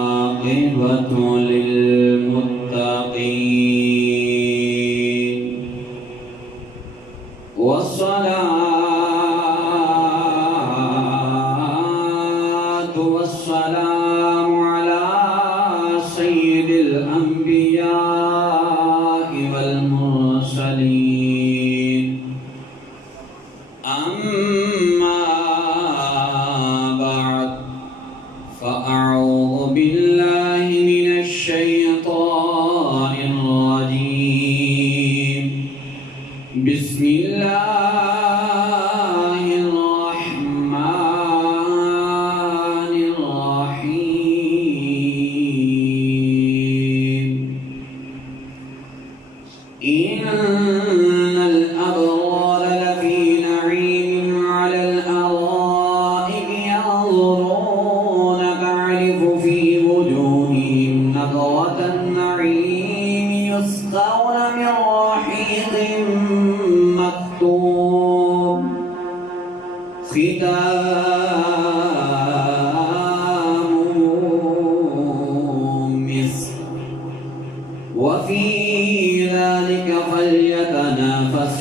والعاقبة للمتقين والصلاة والسلام على سيد الأنبياء والمرسلين أما بعد فأعوذ بالله من الشيطان الرجيم بسم الله الرحمن الرحيم إن الأبرار لفي نعيم على الأرائك ينظرون تعرف في وجوههم نضرة النعيم يسقون من رحيق مختوم ختامه مسك وفي ذلك فليتنافس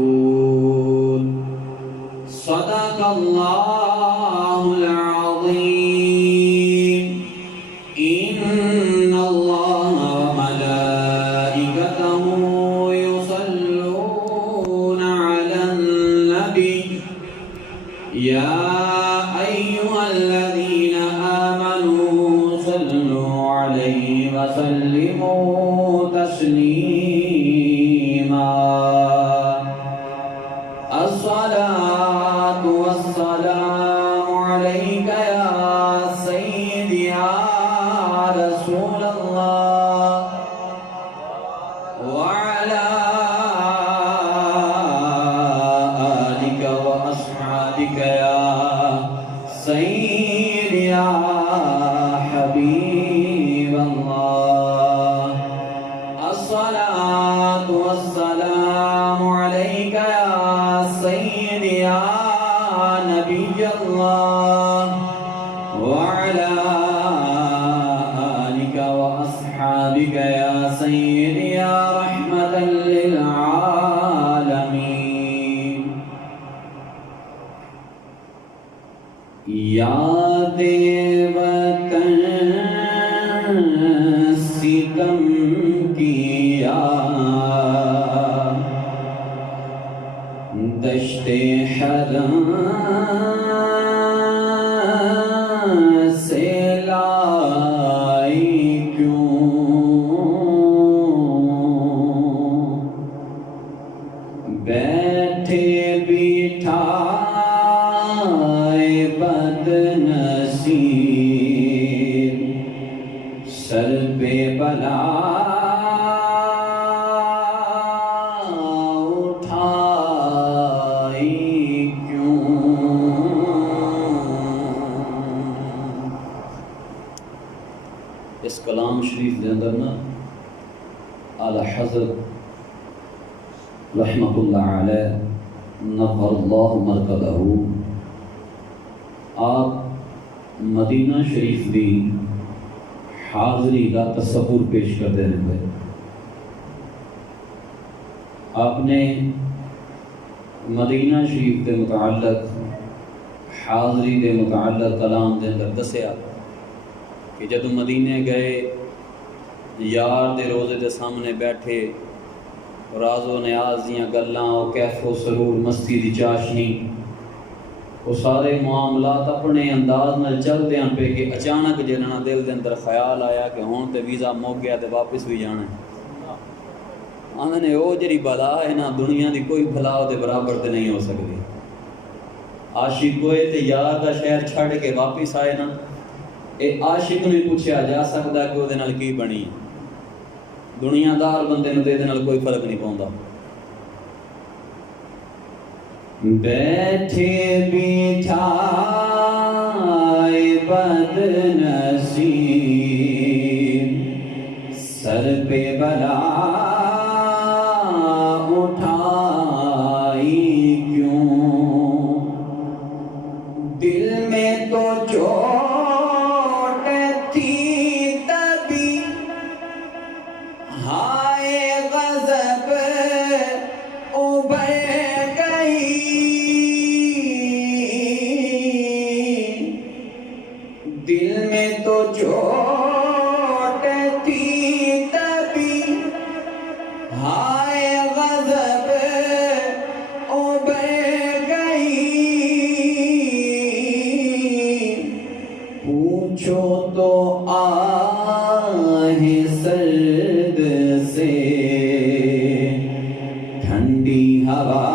المتنافسون صدق الله العظيم إن الله وملائكته يصلون على النبي يا أيها الذين آمنوا صلوا عليه وسلموا تسليما الصلاة والسلام عليك يا سيدي يا رسول الله وعلى آلك وأصحابك يا سيدي يا حبيب الله الصلاة والسلام عليك يا سيدي يا نبي الله وعلى آلك وأصحابك يا سيدي يا رحمة للعالمين یاد وطن ستم کیا دشت حرم سے لائی کیوں بیٹھے بٹھائے بد نصیب سر پہ بلا اٹھائی کیوں اس کلام شریف دے اندر نا اعلی حضرت رحمۃ اللہ علیہ نور اللہ مرکزہ آپ مدینہ شریف دی حاضری کا تصور پیش کرتے ہیں پہ آپ نے مدینہ شریف کے متعلق حاضری کے متعلق کلام دے اندر دسیا کہ جب مدینے گئے یار دے روزے دے سامنے بیٹھے راز و نیاز دیاں گلاں او کیف و سرور مستی دی چاشنی وہ سارے معاملات اپنے انداز نال چل دیاں پہ کہ اچانک جنہاں دل دے اندر خیال آیا کہ ہون تے ویزا مک گیا تے واپس بھی جانا ہے آندھے نے او جری بلا ہے نا دنیا دی کوئی بھلا دے برابر تے نہیں ہو سکتی عاشق ہوئے تے یار دا شہر چھڑ کے واپس آئے نا اے عاشق نہیں پوچھا جا سکتا کہ وہ دے نال کی بنی دنیا دار بندے نو دے دے نال کوئی فرق نہیں پاؤندا بیٹھے بٹھائے بد نصیب پہ بلا اٹھائی کیوں؟ دل میں تو چوٹ تھی تبھی ہائے غضب ابھر گئی، دل میں تو چوٹ تھی تبھی ہائے غضب ابھر گئی، پوچھو تو آہ سرد سے ٹھنڈی ہوا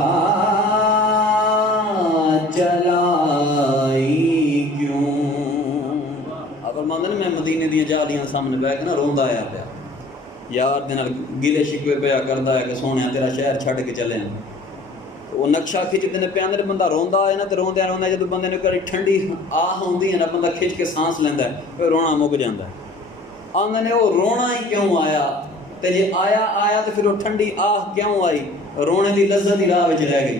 چلائی کیوں؟ اگر ماندن میں مدینے دیا جالیاں سامنے بیٹھ کے نا روندا آیا پیا، یار دے نال گلے شکوے پیا کردا ہے کہ سونیا تیرا شہر چھڈ کے چلے ہیں، وہ نقشہ کھچتے نے پیاندے بندہ روندا ہے نا، تے روندے روندے جدوں بندے نے کڑی ٹھنڈی آہ ہوندی ہے نا، بندہ کھچ کے سانس لیندا ہے، پھر رونا مک جاندا ہے۔ آندے نے وہ رونا ہی کیوں آیا، تے جے آیا تے پھر وہ ٹھنڈی آہ کیوں آئی؟ رونے دی لذت ہی راہ وچ رہ گئی۔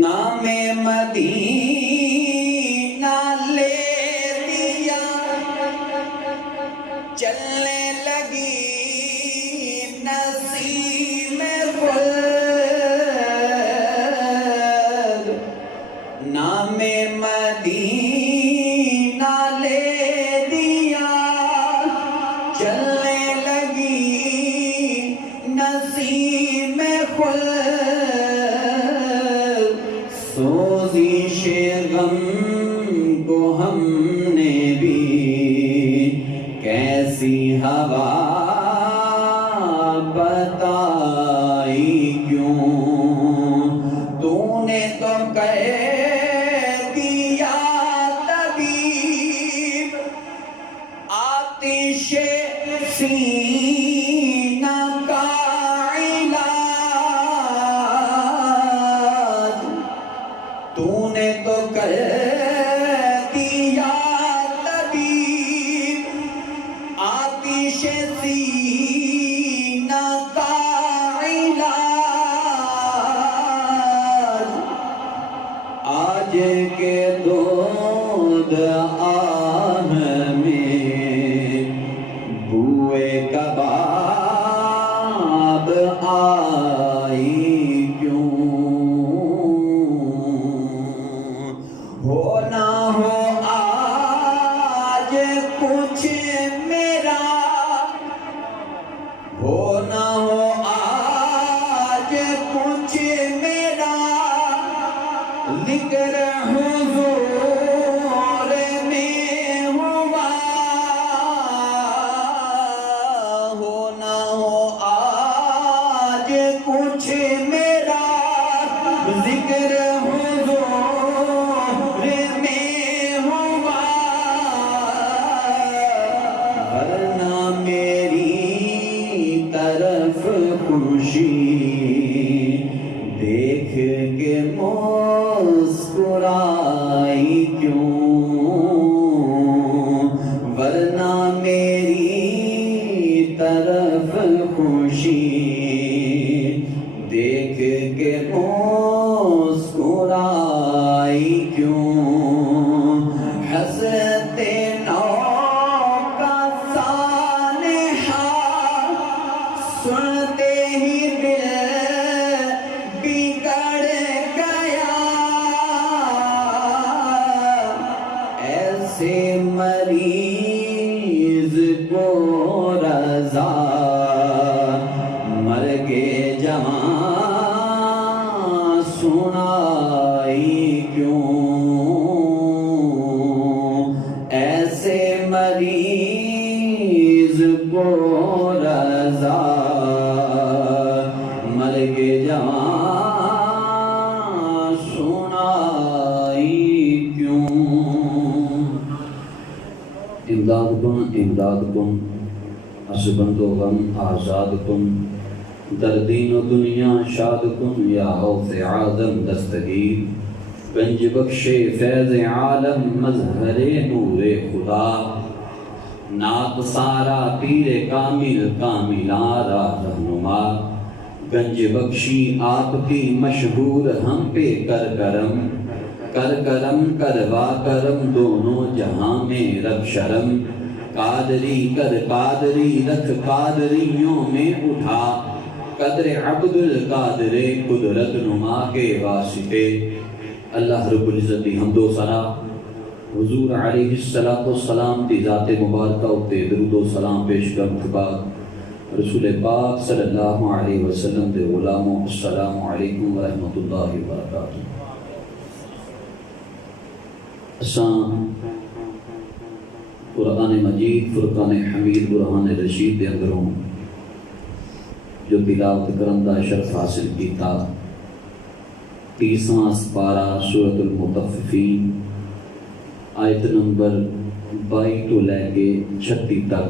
نام مدینہ لے دیا چلنے لگی نسیم خلد، نام مدینہ لے دیا چلنے لگی نسیم خلد، سوزش غم کو ہم نے بھی کیسی ہوا بتائی کیوں؟ تو نے تو کہہ دیا طبیب آتش سینہ کا تو نے تو کر دیا طبیب آتش سینہ کا علاج، آج کے دودھ آہ میں بوئے کباب آئی کیوں؟ ہو نہ ہو آج کچھ میرا، ہو نہ ہو آج کچھ میرا، ذکر حضور میں ہوا، ہو نہ ہو آج کچھ میرا، ذکر خوشی دیکھ کے مسکرائی کیوں؟ ورنہ میری طرف خوشی دیکھ کے مسکرائی کیوں؟ حسرت نو کا سانحہ سنتے ہی دل بگڑ گیا، ایسے مریض کو رضا مرگ جوان سنائی کیوں؟ ایسے مریض کو رضا مرگ جوان سنائی کیوں؟ امداد کن حسبند و غم آزاد کن، در دین و دنیا شاد کن، یا غوث اعظم دستگیر، گنج بخش فیض عالم مظہر نور خدا، نعت سارا پیر کامل کاملارا رہنما، گنج بخشی آپ کی مشہور ہم پہ کر کرم، کر کرم کروا کرم دونوں جہاں میں رب شرم، قادری کر قادری رکھ قادریوں میں اٹھا، قدر عبد القادر قدرت نما کے واسطے۔ اللہ رب العزت دی حمد و ثنا حضور علیہ السلام دی ذات مبارکہ اتے درود و سلام پیش کرن کے بعد رسول پاک صلی اللہ علیہ وسلم دے غلاموں، السلام علیکم ورحمۃ اللہ وبرکاتہ۔ اساں قرآن مجید فرقان حمید برہان رشید دے اندروں جو تلاوت کرن دا شرف حاصل کیتا، 30واں سپارہ سورۃ المطففین آیت نمبر 22 تو لے کے 36 تک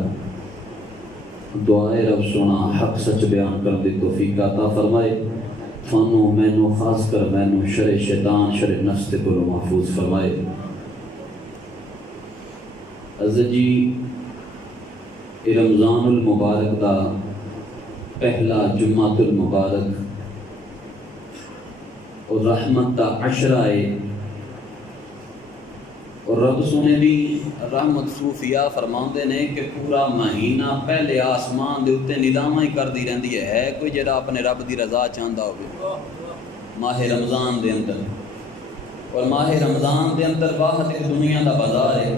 دعائے رب سونا حق سچ بیان کر دی توفیق عطا فرمائے۔ تھانوں مینوں خاص کر مینوں شر شیطان شر نفس تے کولوں محفوظ فرمائے۔ عزیز جی، رمضان المبارک دا پہلا جمعہ المبارک اور رحمت دا عشرہ ہے، اور رب سونے دی رحمت صوفیہ فرماندے نے کہ پورا مہینہ پہلے آسمان دے اتے نداماں ہی کردی رہندی ہے کوئی جڑا اپنے رب دی رضا چاہندا ہوگا ماہ رمضان دے اندر۔ اور ماہ رمضان دے اندر باہر ایک دنیا دا بازار ہے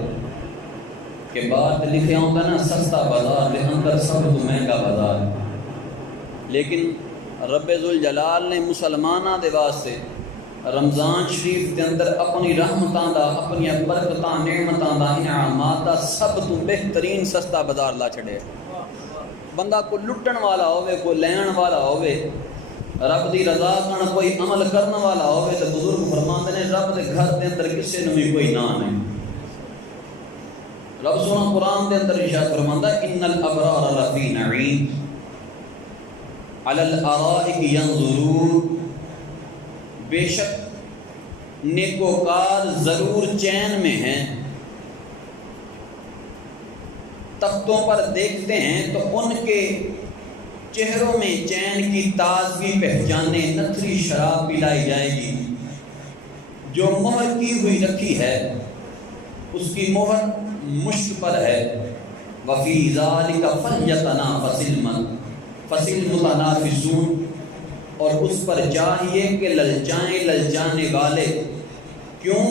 کہ باہر لکھے ہوتا نا سستا بازار، دے اندر سب تو مہنگا بازار، لیکن رب ذوالجلال نے مسلمانہ دے واسطے رمضان شریف دے اندر اپنی رحمتاں دا، اپنی برکتاں نعمتاں دا، انعامات دا سب تو بہترین سستا بازار لا چھڑے۔ بندہ کو لٹن والا ہوئے، کو لین والا ہوئے، رب دی رضا کن کوئی عمل کرن والا ہوئے، تو بزرگ فرماندے نے رب دے گھر دے اندر کسے نو بھی کوئی نا نہیں۔ رب سونا قرآن دے اندر ارشاد فرماندا ان الابرار لفی نعیم علی الارائک ینظرون، بے شک نیکوکار ضرور چین میں ہیں، تختوں پر دیکھتے ہیں تو ان کے چہروں میں چین کی تازگی پہچانے نتھری شراب پلائی جائے گی، جو مہر کی ہوئی رکھی ہے اس کی مہر مشک پر ہے۔ وفی ذالک فلیتنافس المتنافسون، اور اس پر چاہیے کہ للچانے والے، کیوں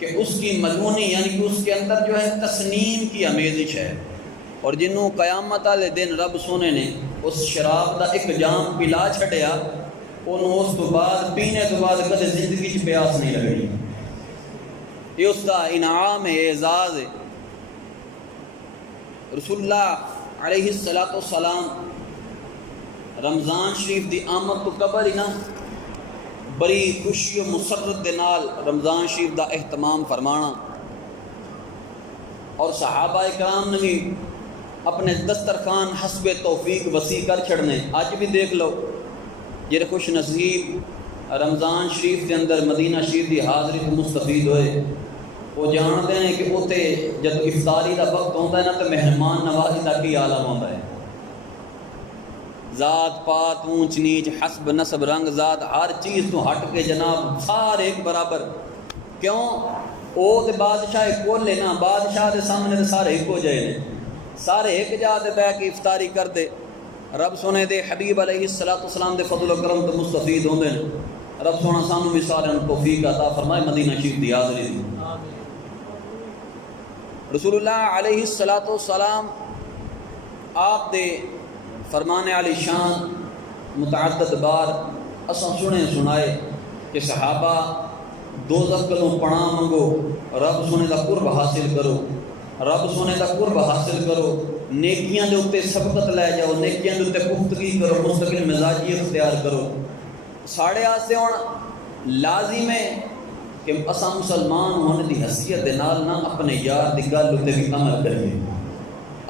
کہ اس کی ملونی یعنی کہ اس کے اندر جو ہے تسنیم کی آمیزش ہے، اور جنہوں قیامت والے دن رب سونے نے اس شراب دا ایک جام پلا چھڑیا، انہوں اس تو بعد پینے تو بعد کدے زندگی چ پیاس نہیں لگنی۔ یہ اس دا انعام ہے، اعزاز ہے۔ رسول اللہ علیہ السلام رمضان شریف دی آمد تو قبل ہی نا بڑی خوشی و مسرت دے نال رمضان شریف دا اہتمام فرمانا، اور صحابہ کرام نے بھی اپنے دسترخوان حسب توفیق وسیع کر چھڑنے۔ آج بھی دیکھ لو جڑے خوش نصیب رمضان شریف کے اندر مدینہ شریف دی حاضری تو مستفید ہوئے، وہ جانتے ہیں کہ اتنے جب افطاری دا وقت ہوتا ہے نا تو مہمان نوازی دا کی عالم ہوتا ہے۔ ذات پات اونچ نیچ حسب نسب رنگ ذات ہر چیز تو ہٹ کے جناب سارے ایک برابر، کیوں او تے بادشاہ کول نا، بادشاہ دے سامنے تے سارے ایک ہو جائے نے، سارے ایک جا تے بیٹھ کے افطاری کر دے۔ رب سونے دے حبیب علیہ السلام دے فضل و کرم تو مستفید ہوندے نے۔ رب سونا سانو بھی سارے توفیق عطا فرمائے مدینہ شریف دی حاضری دی۔ رسول اللہ علیہ السلام آپ دے فرمانے علی شان متعدد بار اساں سنے سنائے کہ صحابہ دوزخ کلوں پناہ منگو، رب سونے دا قرب حاصل کرو، رب سونے دا قرب حاصل کرو، نیکیاں دے اتے سبقت لے جاؤ، نیکیاں دے اتے پختگی کرو، مستقل مزاجی اختیار کرو۔ ساڑھے آستے ہون لازم ہے کہ اساں مسلمان ہونے دی حیثیت دے نال نہ اپنے یار دی گل اتے بھی عمل کریے،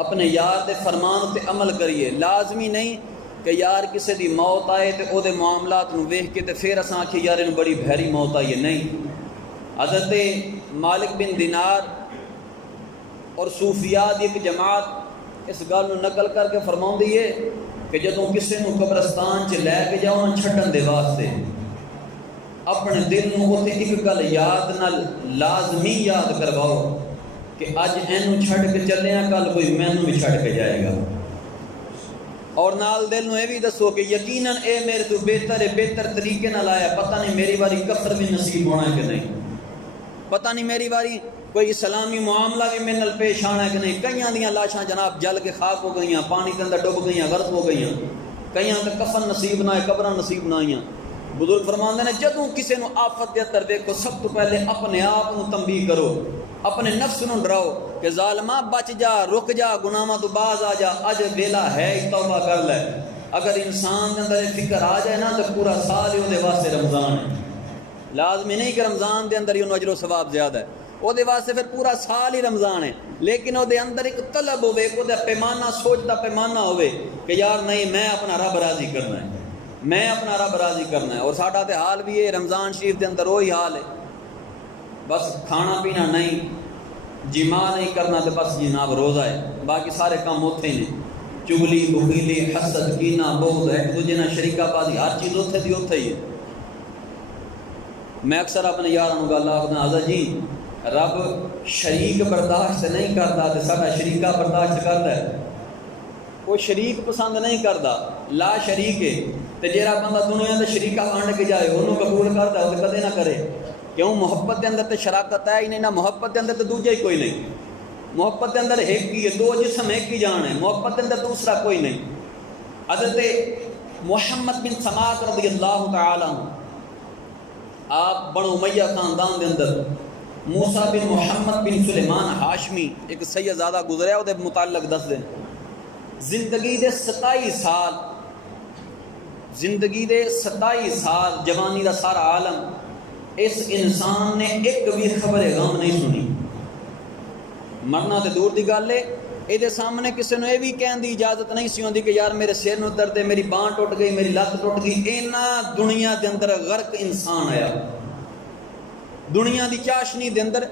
اپنے یار دے فرمان تے عمل کریے۔ لازمی نہیں کہ یار کسے دی موت آئے تے او دے معاملات نو ویکھ کے تے پھر اساں آکھے یار انہوں بڑی بھیری موت آئی ہے، نہیں۔ حضرت مالک بن دینار اور صوفیاء دی ایک جماعت اس گل نو نقل کر کے فرماؤندی ہے کہ جدوں کسے نو قبرستان چ لے کے جاؤ چھڈن دے واسطے اپنے دل نو اوتھے ایک گل یاد نال لازمی یاد کرواؤ کہ اج اینو چھڈ کے چلے ہیں کل کوئی مینوں بھی چھڈ کے جائے گا، اور نال دل نو یہ بھی دسو کہ یقیناً اے میرے تو بہتر طریقے نال آیا، پتہ نہیں میری واری کفر بھی نصیب ہونا ہے کہ نہیں، پتہ نہیں میری واری کوئی اسلامی معاملہ بھی میرے نال پیش آنا ہے کہ نہیں۔ کئیاں دیاں لاشاں جناب جل کے خاک ہو گئیاں، پانی کے اندر ڈب گئیاں، غرق ہو گئیاں، کئیاں تے کفن نصیب نہ ہے، قبراں نصیب نہ آئیاں۔ بزرگ فرماندے نے جدوں کسے نو آفت دے اندر دیکھو سب تو پہلے اپنے آپ نو تنبیہ کرو، اپنے نفس نو ڈراؤ کہ ظالمہ بچ جا، رک جا، گناہاں تو باز آ جا، اج ویلا ہے توبہ کر لے۔ اگر انسان کے اندر فکر آ جائے نا تو پورا سال ہی دے واسطے رمضان ہے، لازمی نہیں کہ رمضان دے اندر ہی انہوں اجر و ثواب زیادہ ہے، وہ دے واسطے پھر پورا سال ہی رمضان ہے، لیکن وہ دے اندر ایک طلب ہوئے، وہ دے پیمانہ سوچتا پیمانہ ہوئے کہ یار نہیں میں اپنا رب راضی کرنا ہے، میں اپنا رب راضی کرنا ہے۔ اور ساڈا تے حال بھی ہے رمضان شریف دے اندر وہی حال ہے، بس کھانا پینا نہیں، جمع نہیں کرنا تو بس جناب روزہ ہے، باقی سارے کام اوتھے ہی نے، چغلی بخیلی حسد کینہ بغض ایک دوجے نال شریکہ بازی ہر چیز اوتھے دی اوتھے ہی ہے۔ میں اکثر اپنے یاراں نوں گل آکھدا حضرت جی رب شریک برداشت نہیں کرتا تے ساڈا شریکہ برداشت کردا ہے، وہ شریک پسند نہیں کرتا، لا شریک ہے، تے جیڑا بندہ دنیا دے شریکہ ونڈ کے جائے انہوں قبول کرتا ہے، وہ کدے نہ کرے، کیوں محبت دے اندر تے شراکت ہے ہی نہیں، نہ محبت دے اندر تے دوجا ہی کوئی نہیں، محبت دے اندر ایک ہی ہے، دو جسم ایک ہی جان ہے، محبت دے اندر دوسرا کوئی نہیں۔ حضرت محمد بن سماک رضی اللہ تعالیٰ عنہ آپ بنو امیہ خاندان دے اندر موسیٰ بن محمد بن سلیمان ہاشمی ایک سیدزادہ گزریا، وہ دے متعلق دس دیں زندگی دے 27 سال جوانی دا سارا عالم اس انسان نے ایک بھی خبر غم نہیں سنی، مرنا تے دور دی گل ہے، یہ سامنے کسی نے یہ بھی کہنے دی اجازت نہیں سی ہوندی کہ یار میرے سر نو درد ہے، میری بان ٹوٹ گئی، میری لت ٹوٹ گئی، اینا دنیا دے اندر غرق انسان آیا، دنیا دی چاشنی دے اندر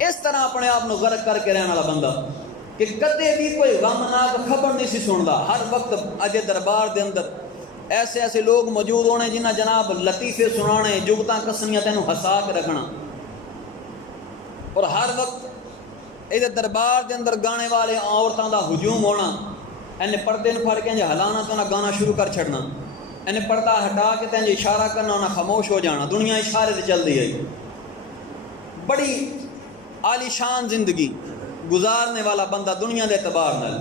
اس طرح اپنے آپ نو غرق کر کے رہنے والا بندہ کہ کدے بھی کوئی غمناک خبر نہیں سی سندا، ہر وقت اجے دربار دے اندر ایسے ایسے لوگ موجود ہونے جنہ جناب لطیفے سنانے، جگتاں کسنیاں تینوں ہسا کے رکھنا، اور ہر وقت یہ دربار دے اندر گانے والے عورتوں دا ہجوم ہونا، انہیں پردے نو پھڑ کے انہیں ہلانا تو انہیں گانا شروع کر چھڑنا، انہیں پردہ ہٹا کے انہیں اشارہ کرنا، انہیں خاموش ہو جانا، دنیا اشارے سے چل دی ہے۔ بڑی عالی شان زندگی گزارنے والا بندہ دنیا دے اعتبار نال،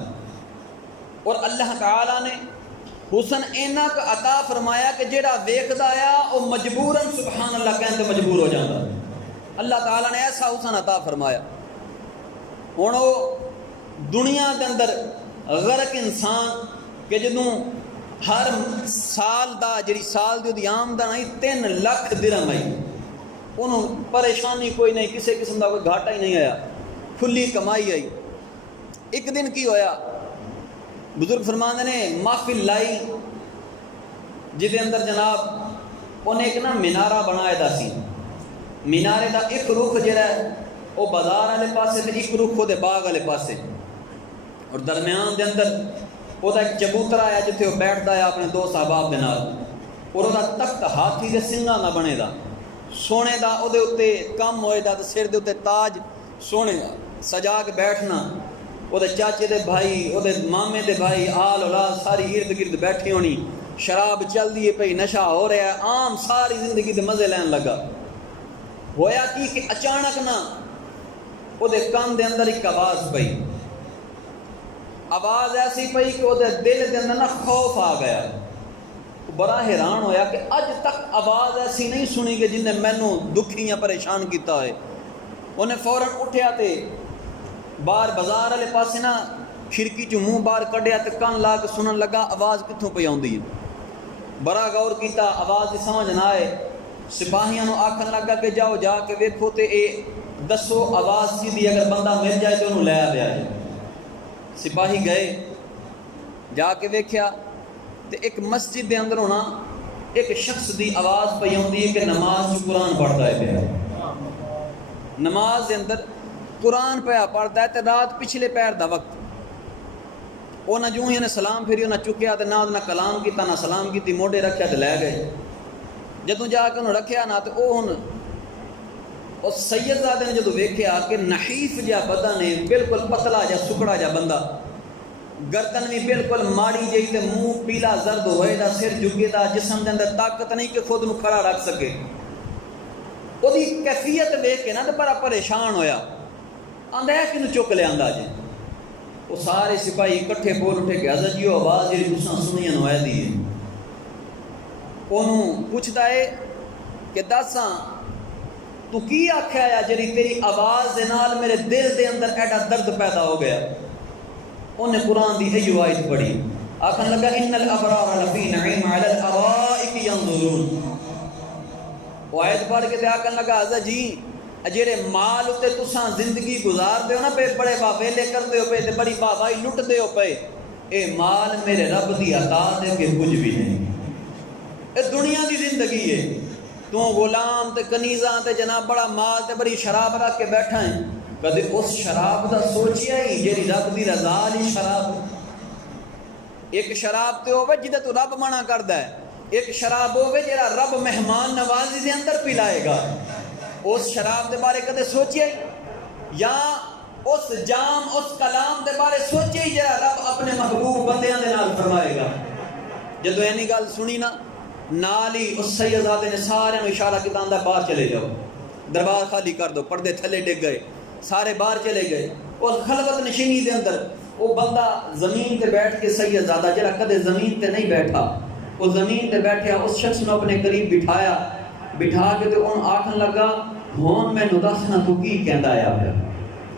اور اللہ تعالیٰ نے حسن اینا کا عطا فرمایا کہ جیڑا ویکھدا آیا وہ مجبوراً سبحان اللہ کہنے مجبور ہو جاتا، اللہ تعالیٰ نے ایسا حسن عطا فرمایا۔ ہن وہ دنیا دے اندر غرق انسان کہ جدوں ہر سال دا جڑی سال دی آمدن آئی 3 لاکھ درہم آئی، انہوں پریشانی کوئی نہیں، کسی قسم کا کوئی گھاٹا ہی نہیں آیا، کھلی کمائی آئی۔ ایک دن کی ہویا، بزرگ فرماندے نے محفل لائی جدے اندر جناب انہیں ایک نا مینارہ بنایا دا سی، مینارے دا ایک رخ جڑا ہے وہ بازار والے پاسے تے ایک رخ وہ باغ والے پاسے، اور درمیان دے اندر وہ ایک چبوترا آیا جتھے وہ بیٹھتا ہے اپنے دوست احباب دے نال، اور وہ تخت ہاتھی دے سنگاں دا بنے دا، سونے دا او دے اتے کم ہوئے دا، سر دے اتے تاج سونے دا سجا کے بیٹھنا، وہ دے چاچے دے بھائی، وہ دے مامے دے بھائی، آل اولاد ساری ارد گرد بیٹھی ہونی، شراب چل دی ہے پئی، نشہ ہو رہا ہے، عام ساری زندگی دے مزے لین لگا۔ ہویا کی کہ اچانک نہ وہ دے کان دے اندر ایک آواز پئی، آواز ایسی پئی کہ وہ دے دل دے اندر نہ خوف آ گیا، بڑا حیران ہویا کہ اج تک آواز ایسی نہیں سنی کہ جن نے مینوں دکھی یا پریشان کیتا ہے۔ انہیں فوراً اٹھیا تے باہر بازار والے پاسے نا کھڑکی چوں منہ باہر کڈیا تے کان لا کے سنن لگا آواز کتھوں پئی آوندی ہے۔ بڑا غور کیتا، آواز دی سمجھ نہ آئے، سپاہیاں نو آکھن لگا کہ جاؤ جا کے ویکھو تے اے دسو آواز کی دی، اگر بندہ مل جائے تو انہوں لے آ جائے۔ سپاہی گئے، جا کے ویکھیا تے ایک مسجد دے اندر ہونا ایک شخص دی آواز پئی آوندی ہے کہ نماز چ قرآن پڑھدا ہے پیا، نماز دے اندر قرآن پہ پڑھتا ہے تو رات پچھلے پیر دا وقت وہ نہ جو ہی نے سلام پھری نہ چکیا تو نہ کلام کیتا نہ سلام کیتی موڈے رکھیا تو لے گئے جدوں جا کے انہوں رکھیا نہ تو وہ ہن اس سیدزادے نے جدوں ویکھیا کہ نحیف جا بدن ہے بالکل پتلا جا سکڑا جا بندہ گردن بھی بالکل ماڑی جئی تے منہ پیلا زرد ہوئے دا سر جھکے دا جسم دے اندر طاقت نہیں کہ خود نو کھڑا رکھ سکے وہ دی کیفیت ویکھ کے نا تے بڑا پریشان ہویا آندا ہے کہ چک لے آندا جی وہ سارے سپاہی اکٹھے بول اٹھے کہ حضرت جی آواز جی تساں سنی نوائے دی ہے انہوں پوچھتا ہے کہ دساں تو کی آکھیا یا جڑی تیری آواز دے نال میرے دل دے اندر ایڈا درد پیدا ہو گیا انہیں قرآن دی ایو آیت پڑھی آکھن لگا ان الابرار لفی نعیم علی الارائک ینظرون وہ آیت پڑھ کے آکھن لگا حضرت جی جڑے مال تے تساں زندگی گزار دیو نا پہ بڑے واویلے کر دیو پہ تے بڑی واہوائی لٹ دیو پہ اے مال میرے رب دی عطا دے کے کچھ بھی نہیں اے دنیا دی زندگی ہے تو غلام تے کنیزاں تے جناب بڑا مال تے بڑی شراب رکھ کے بیٹھا ہے کدے اس شراب دا سوچیا ہی جیڑی رب دی رضا لی شراب ایک شراب تے ہوے جدے تو رب منع کردا ہے ایک شراب ہوے جڑا رب مہمان نوازی دے اندر پلائے گا اس شراب دے بارے کدے سوچیا ہی یا اس جام اس کلام دے بارے سوچیا ہی جڑا رب اپنے محبوب بندیاں دے نال فرمائے گا جدو اینی گل سنی نا نالی اس سیدزادے نے سارے اشارہ کیتا آندا باہر چلے جاؤ دربار خالی کر دو پردے تھلے ڈگ گئے سارے باہر چلے گئے اور خلوت نشینی دے اندر وہ بندہ زمین تے بیٹھ کے سیدزادہ جڑا کدے زمین تے نہیں بیٹھا وہ زمین تے بیٹھیا اس شخص نے اپنے قریب بٹھایا بٹھا کے تو ان آکھن لگا ہون میں دسنا تو کی کہندا آیا پیا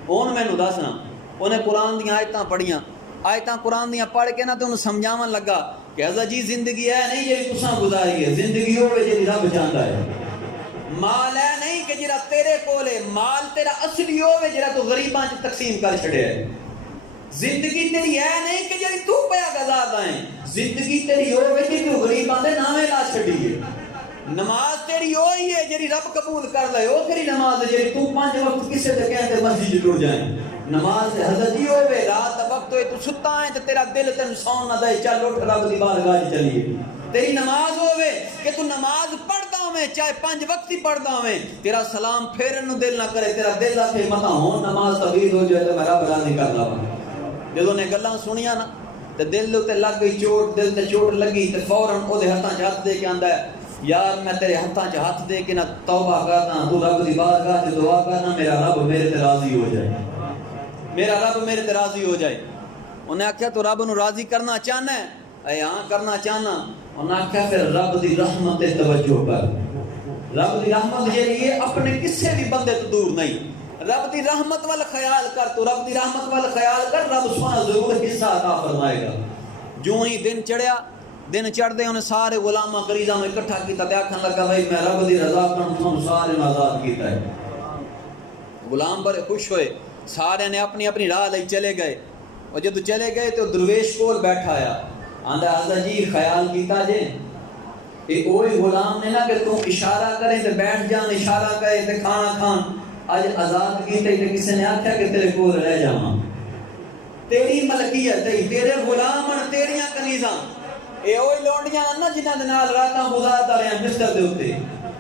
ہون میں دسنا انہیں قرآن دیاں آیتاں پڑھیاں آیتاں قرآن دیاں پڑھ کے نا تو انہوں سمجھاون لگا کہ حضرت جی زندگی ہے نہیں یہ تساں گزاری ہے زندگی ہوے جی رب جاندا ہے مال ہے نہیں کہ جڑا تیرے کولے مال تیرا اصلی ہوے جڑا تو غریباں چ تقسیم کر چھڑیا ہے زندگی تیری ہے نہیں کہ جڑی تو پیا گزاردا ہے زندگی تیری ہوے کہ تو غریباں دے نامے لا چھڈی ہے نماز تیری ہوئی ہے جڑی رب قبول کر لے او تیری نماز ہے جڑی تو 5 وقت کسے تے کہندے مسجد ٹر جائیں نماز حضرت جی ہوے رات دا وقت ہوئے تو ستا ہے تے تیرا دل تینوں سون نہ دے چل اٹھ رب دی بارگاہ وچ چلیے تیری نماز ہوے کہ تو نماز پڑھدا ہوے چاہے 5 وقت ہی پڑھدا ہوے تیرا سلام پھیرن نو دل نہ کرے تیرا دل آکھے متا ہون نماز طویل ہو جائے تے میں رب راضی کردا ہوں جدوں نے گلاں سنیاں نا تے دل تے لگ گئی چوٹ دل تے چوٹ لگی تے فوراً او دے ہتھاں چ ہاتھ دے کے آندا ہے یار میں تیرے ہتھاں چ ہاتھ دے کے نہ توبہ کرنا تو رب دی بارگاہ تے دعا کرنا میرا رب میرے تے راضی ہو جائے میرا رب میرے تے راضی ہو جائے انہیں آکھیا تو رب نو راضی کرنا چاہنا ہے اے ہاں کرنا چاہنا انہیں آکھیا پھر رب دی رحمت تے توجہ کر رب دی رحمت جیڑی ہے اپنے کسے بھی بندے تو دور نہیں رب دی رحمت وال خیال کر تو رب دی رحمت وال خیال کر رب سونا ضرور حصہ عطا فرمائے گا جو ہی دن چڑھیا دن چڑھدے انہیں سارے غلاماں قریضاں میں اکٹھا کیتا تے آکھن لگا بھائی میں رب دی رضا کرن سارے آزاد کیتا ہے غلام بڑے خوش ہوئے سارے نے اپنی اپنی راہ لئی چلے گئے اور جب چلے گئے تو درویش کول بیٹھا آیا آندا حضرت جی خیال کیتا جے یہ وہی غلام نے نا کہ تم اشارہ کریں تے بیٹھ جان اشارہ کرے تے کھانا کھان اج آزاد کیتے تے کسی نے آکھیا کہ تیرے کول رہ جاواں تیری ملکیت ہے تیرے غلام اور تیریاں کنیزاں اے وہی لونڈیاں نا جنہاں دے نال راتاں گزاردا رہیا بستر دے اوتے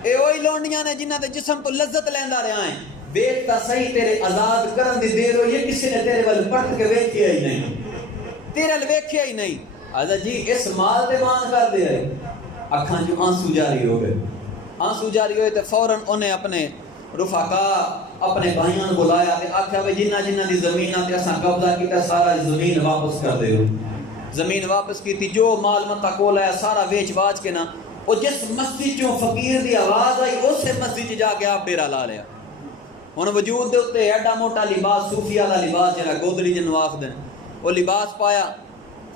اے وہی لونڈیاں نے جنہاں دے جسم تو لذت لیندا رہیا ہے ویکھتا صحیح تیرے آزاد کرن دی دیر ہوئی ہے کسی نے تیرے ول پرت کے ویکھیا ہی نہیں تیرے ول ویکھیا ہی نہیں حضرت جی اس مال تے مان کر دے آئے اکھاں جو آنسو جاری ہو گئے آنسو جاری ہوئے تے فوراً انہیں اپنے رفقا اپنے بھائیاں بلایا تے آکھیا وے جنہ جنہ دی زمیناں تے اساں قبضہ کیتا سارا زمین واپس کر دیو زمین واپس کیتی جو مال متا کول آیا سارا ویچ واچ کے نا او جس مسجد چوں فقیر دی آواز آئی اسے مسجد جا کے آپ ڈیرا لا لیا ہن وجود دے اوتے ایڈا موٹا لباس صوفیہ دا لباس جڑا گودڑی جنوں آکھدے او لباس پایا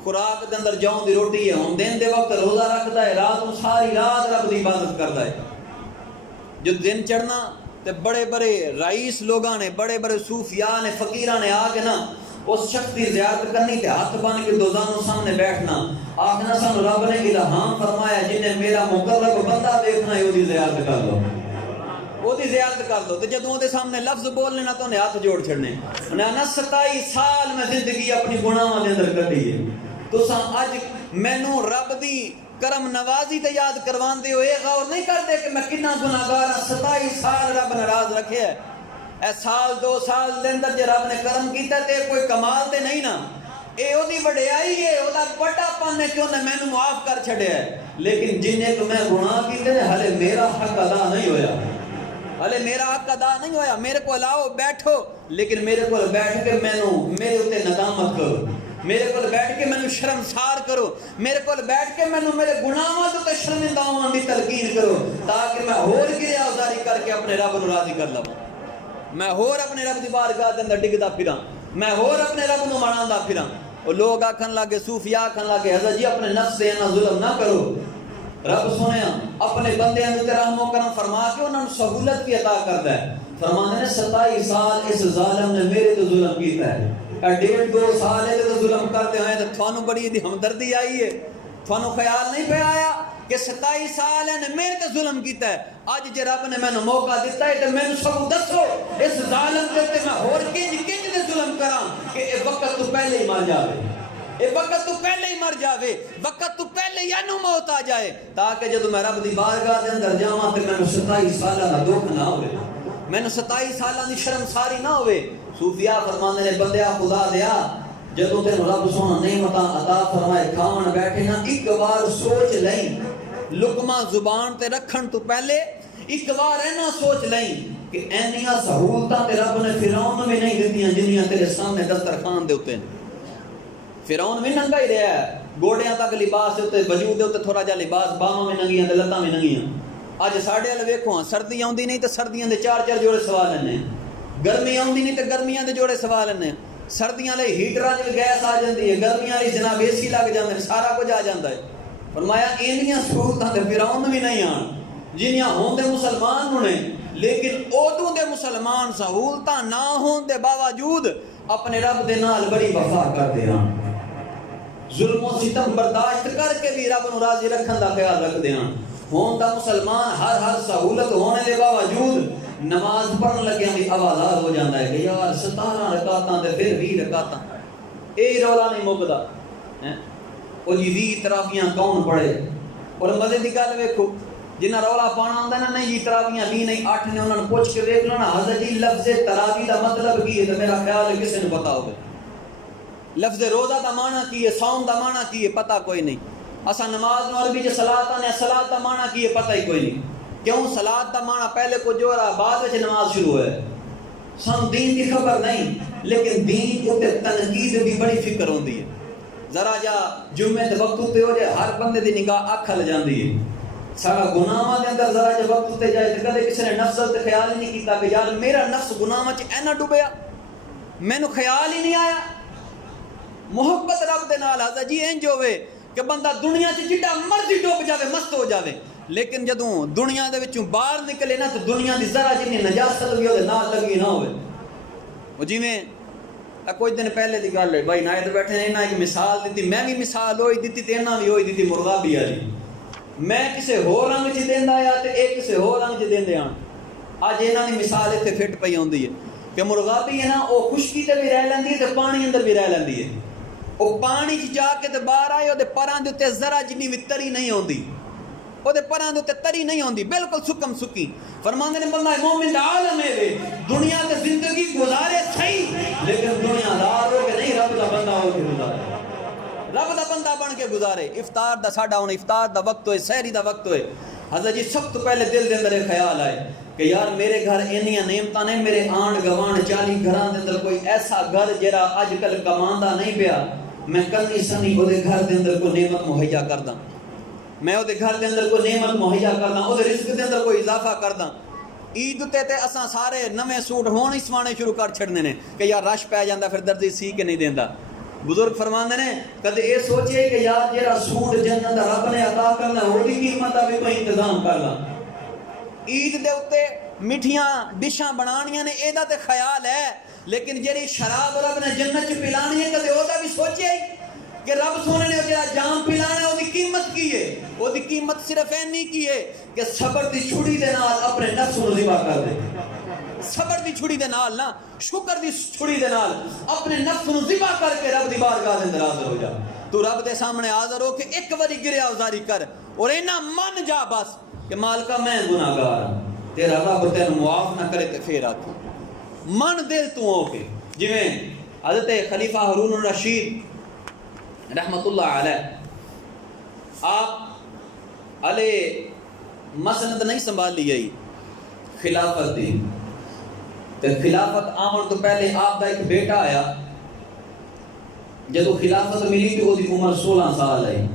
خوراک دے اندر جاؤں دی روٹی ہے ہن دن دے وقت روزہ رکھدا ہے رات نوں ساری رات رب دی عبادت کردا ہے جو دن چڑھنا تے بڑے بڑے رئیس لوگاں نے بڑے بڑے صوفیاء نے فقیراں نے آ کے نا اس شخص کی زیارت کرنی تے ہاتھ بن کے دوزانوں سامنے بیٹھنا آخنا سانو رب نے الہام فرمایا جن نے میرا مقرب بندہ دیکھنا ہے وہ دی زیارت کر لو وہ دی زیارت کر لو، تے جدوں دے سامنے لفظ بولنے نا تو انہیں ہاتھ جوڑ چھڑنے. انہیں نا 27 سال میں زندگی اپنی گناہاں دے اندر کٹی ہے. تساں اج مینوں رب دی کرم نوازی تے یاد کرواندے ہو، اے غور نہیں کرتے کہ میں کتنا گناہگار ہاں. 27 سال رب ناراض رکھے ہے. اے سال 2 سال دے اندر جے رب نے کرم کیتا تے کوئی کمال تے نہیں نا، اے او دی وڈیائی ہے، او دا بڑا پن ہے کہ انہیں مینوں معاف کر چھڑیا ہے. لیکن جنہیں تو میں گناہ کیتے نے ہلے میرا حق ادا نہیں ہویا، ہلے میرا حق ادا نہیں ہویا. میرے کو لاؤ بیٹھو، لیکن میرے کو بیٹھ کے مینوں میرے اوتے ندامت کرو، میرے کو بیٹھ کے مینوں شرمسار کرو، میرے کو بیٹھ کے مینوں میرے گناہاں تے شرمندہ ہون دی تلقین کرو، تاکہ میں ہور گریا ازاری کر کے اپنے رب نو راضی کر لواں. میں ہور اپنے رب دی بارگاہ دے اندر ڈگدا پھراں، میں ہور اپنے رب نو مناندا پھراں. اور لوگ آکھن لگے، صوفیاء آکھن لگے حضرت جی اپنے نفس سے نہ ظلم نہ کرو. رب سنیا اپنے بندیاں تے رحم و کرم فرما کے انہاں نوں سہولت بھی عطا کردا ہے. فرماندے نے 27 سال اس ظالم نے میرے تے ظلم کیتا ہے، 1.5-2 سال تے ظلم کرتے ہوئے تے تھانوں بڑی دی ہمدردی آئی ہے. تھانوں خیال نہیں پہ آیا کہ 27 سال نے میرے تے ظلم کیتا ہے. اج جے رب نے مینوں موقع دیتا ہے تے مینوں سب دسو اس ظالم تے میں ہور کنج تے ظلم کراں کہ اے وقت تو پہلے ہی مر جاوے، اے وقت تو پہلے ہی مر جاوے، وقت تو پہلے ہی انو موت آ جائے، تاکہ جدوں میں رب دی بارگاہ دے اندر جاواں تے مینوں 27 سالاں دا دکھ نہ ہوے، مینوں 27 سالاں دی شرمساری نہ ہوے. صوفیاء فرماندے نے بندیا خدا دیا جدوں تینوں رب سونا نعمتاں عطا فرمائے کھاون بیٹھے نا ایک بار سوچ لیں، لقمہ زبان تے رکھن تو پہلے ایک بار اینا سوچ لیں کہ اینیاں سہولتاں تے رب نے فرعون میں نہیں دتیاں جنیاں تیرے سامنے دسترخوان دے اوتے. فرعون بھی ننگا ہی رہا ہے، گوڑیاں تک لباس دے اوتے، وجود دے اوتے تھوڑا جا لباس، باواں میں ننگیاں تے لتاں میں ننگیاں. اج ساڈے ال ویکھو ہاں سردی آوندی نہیں تے سردیاں دے 4 جوڑے سوا لینے، گرمی آوندی نہیں تے گرمیاں دے جوڑے سوا لینے. سردیاں لئی ہیٹراں وچ گیس آ جاندی ہے، گرمیاں لئی جناب اے سی لگ جاندے نے، سارا کچھ آ جاندا ہے. فرمایا اینیاں سہولتاں تے فرعون بھی نہیں آن جنیاں ہون دے مسلمان نوں نے. لیکن ادوں دے مسلمان سہولتاں نہ ہون دے باوجود اپنے رب دے نال بڑی وفا کردے ہاں، ظلم و ستم برداشت کر کے بھی رب نو راضی رکھن دا خیال رکھدے ہاں. ہون دا مسلمان ہر سہولت ہونے دے باوجود نماز پڑھن لگیاں بھی آوازار ہو جاندہ ہے کہ یار 17 رکعتاں تے پھر 20 رکعتاں، اے رولا نہیں مکدا. او جی 20 تراویحاں کون پڑھے؟ اور مزے دی گل ویکھو جنہ رولا پانا ہوندا نا نہیں جی تراویحاں 20 نہیں 8 نے، انہاں نوں پوچھ کے ویکھ لو نا حضرت جی لفظ تراویح دا مطلب کی ہے تے میرا خیال ہے کسے نوں پتہ ہوگا. لفظ روزہ دا معنی کی ہے، صوم دا معنی کی ہے، پتہ کوئی نہیں. اساں نماز نوں عربی چ صلاۃ آنے، صلاۃ دا معنی کی ہے، پتہ ہی کوئی نہیں. کیوں صلاۃ دا معنی پہلے کو جو رہا بعد وچ نماز شروع ہے. سن دین دی خبر نہیں، لیکن دین تے تنقید دی بڑی فکر ہوندی ہے. ذرا جا جمعے دے وقت تے ہو جائے ہر بندے دی نگاہ اکھ ہل جاندی ہے. سارا گناہاں دے اندر ذرا جا وقت تے جائے تے کدے کسی نے نفس تے خیال ہی نہیں کیتا کہ یار میرا نفس گناہاں وچ اینا ڈوبیا، مینوں خیال ہی نہیں آیا. محبت رب دے نال حضرت جی انج ہوے کہ بندہ دنیا چ جڈا مرضی ڈوب جاوے، مست ہو جاوے، لیکن جدوں دنیا دے وچوں باہر نکلے نا تو دنیا دی ذرا جنی نجاست بھی اودے نال لگی نہ ہوے. او جویں کچھ دن پہلے دی گل ہے بھائی نائت بیٹھے نے انہاں ایک مثال دتی، میں بھی مثال ہوئی دتی تے انہاں بھی ہوئی دتی مرغابی والی. میں کسے ہور رنگ چ دیندا آیا تے اے کسے ہور رنگ چ دیندے آن. اج انہاں دی مثال اتنے فٹ پئی ہوندی ہے کہ مرغابی ہے نا او خشکی تے بھی رہ لیندی ہے تے پانی اندر بھی رہ لیندی ہے. او پانی چ جا کے تے باہر آئے او دے پراں دے تے ذرا جنی بھی تری نہیں ہوندی، او دے پراں دے تے تری نہیں ہوندی، بالکل سکم سکی. فرماندے نے بندہ مومن دا عالم ہے وے دنیا تے زندگی گزارے صحیح، لیکن دنیا دار ہو کے نہیں رب دا بندہ ہو کے گزارے، رب دا بندہ بن کے گزارے. افطار دا ساڈا ہن افطار دا وقت ہوئے، سحری دا وقت ہوئے. حضرت جی سب تو پہلے دل دے اندر ایک خیال آئے کہ یار میرے گھر اینیاں نعمتاں نے، میرے آنڈ گوانڈ 40 گھراں دے اندر کوئی ایسا گھر جڑا اج کل کماندا نہیں پیا، میں کنی سنی او دے گھر دے اندر کوئی نعمت مہیا کردا، میں او دے گھر دے اندر کوئی نعمت مہیا کردا، او دے رزق دے اندر کوئی اضافہ کردا. عید تے اساں سارے نویں سوٹ ہون ہی سوانے شروع کر چھڑنے نے کہ یار رش پہ جاندا پھر درزی سی کے نہیں دیندا. بزرگ فرماندے نے کدے اے سوچے کہ یار جیڑا سوٹ جنت دا رب نے عطا کرنا او دی قیمت دا بھی کوئی انتظام کر لاں. عید دے اوتے میٹھیاں ڈشاں بنانیاں نے اے دا تے خیال ہے، لیکن جیڑی شراب رب نے جنت چ پلانی ہے کدے او دا بھی سوچے کہ رب سونے نے جڑا جام پلانا ہے وہ قیمت کی ہے، وہ قیمت صرف اینی کی ہے کہ صبر دی چھڑی دے نال اپنے نفس نو ذبح کر دے، صبر دی چھڑی دے نال نہ، شکر دی چھڑی دے نال اپنے نفس نو ذبح کر کے رب دی بارگاہ دے اندر حاضر ہو جا۔ تو رب دے سامنے حاضر ہو کے ایک واری گریا ازاری کر اور اینا من جا بس کہ مالکا میں گناہگار ہوں، تیرا رب تینوں معاف نہ کرے تے پھر آکھیں من دل تو ہو کے، جویں حضرت خلیفہ ہارون الرشید رحمت اللہ علیہ آپ علیہ مسند نہیں سنبھال لی گئی خلافت دی، تے خلافت آمن تو پہلے آپ دا ایک بیٹا آیا، جدو خلافت ملی تو دی عمر 16 سال ہے،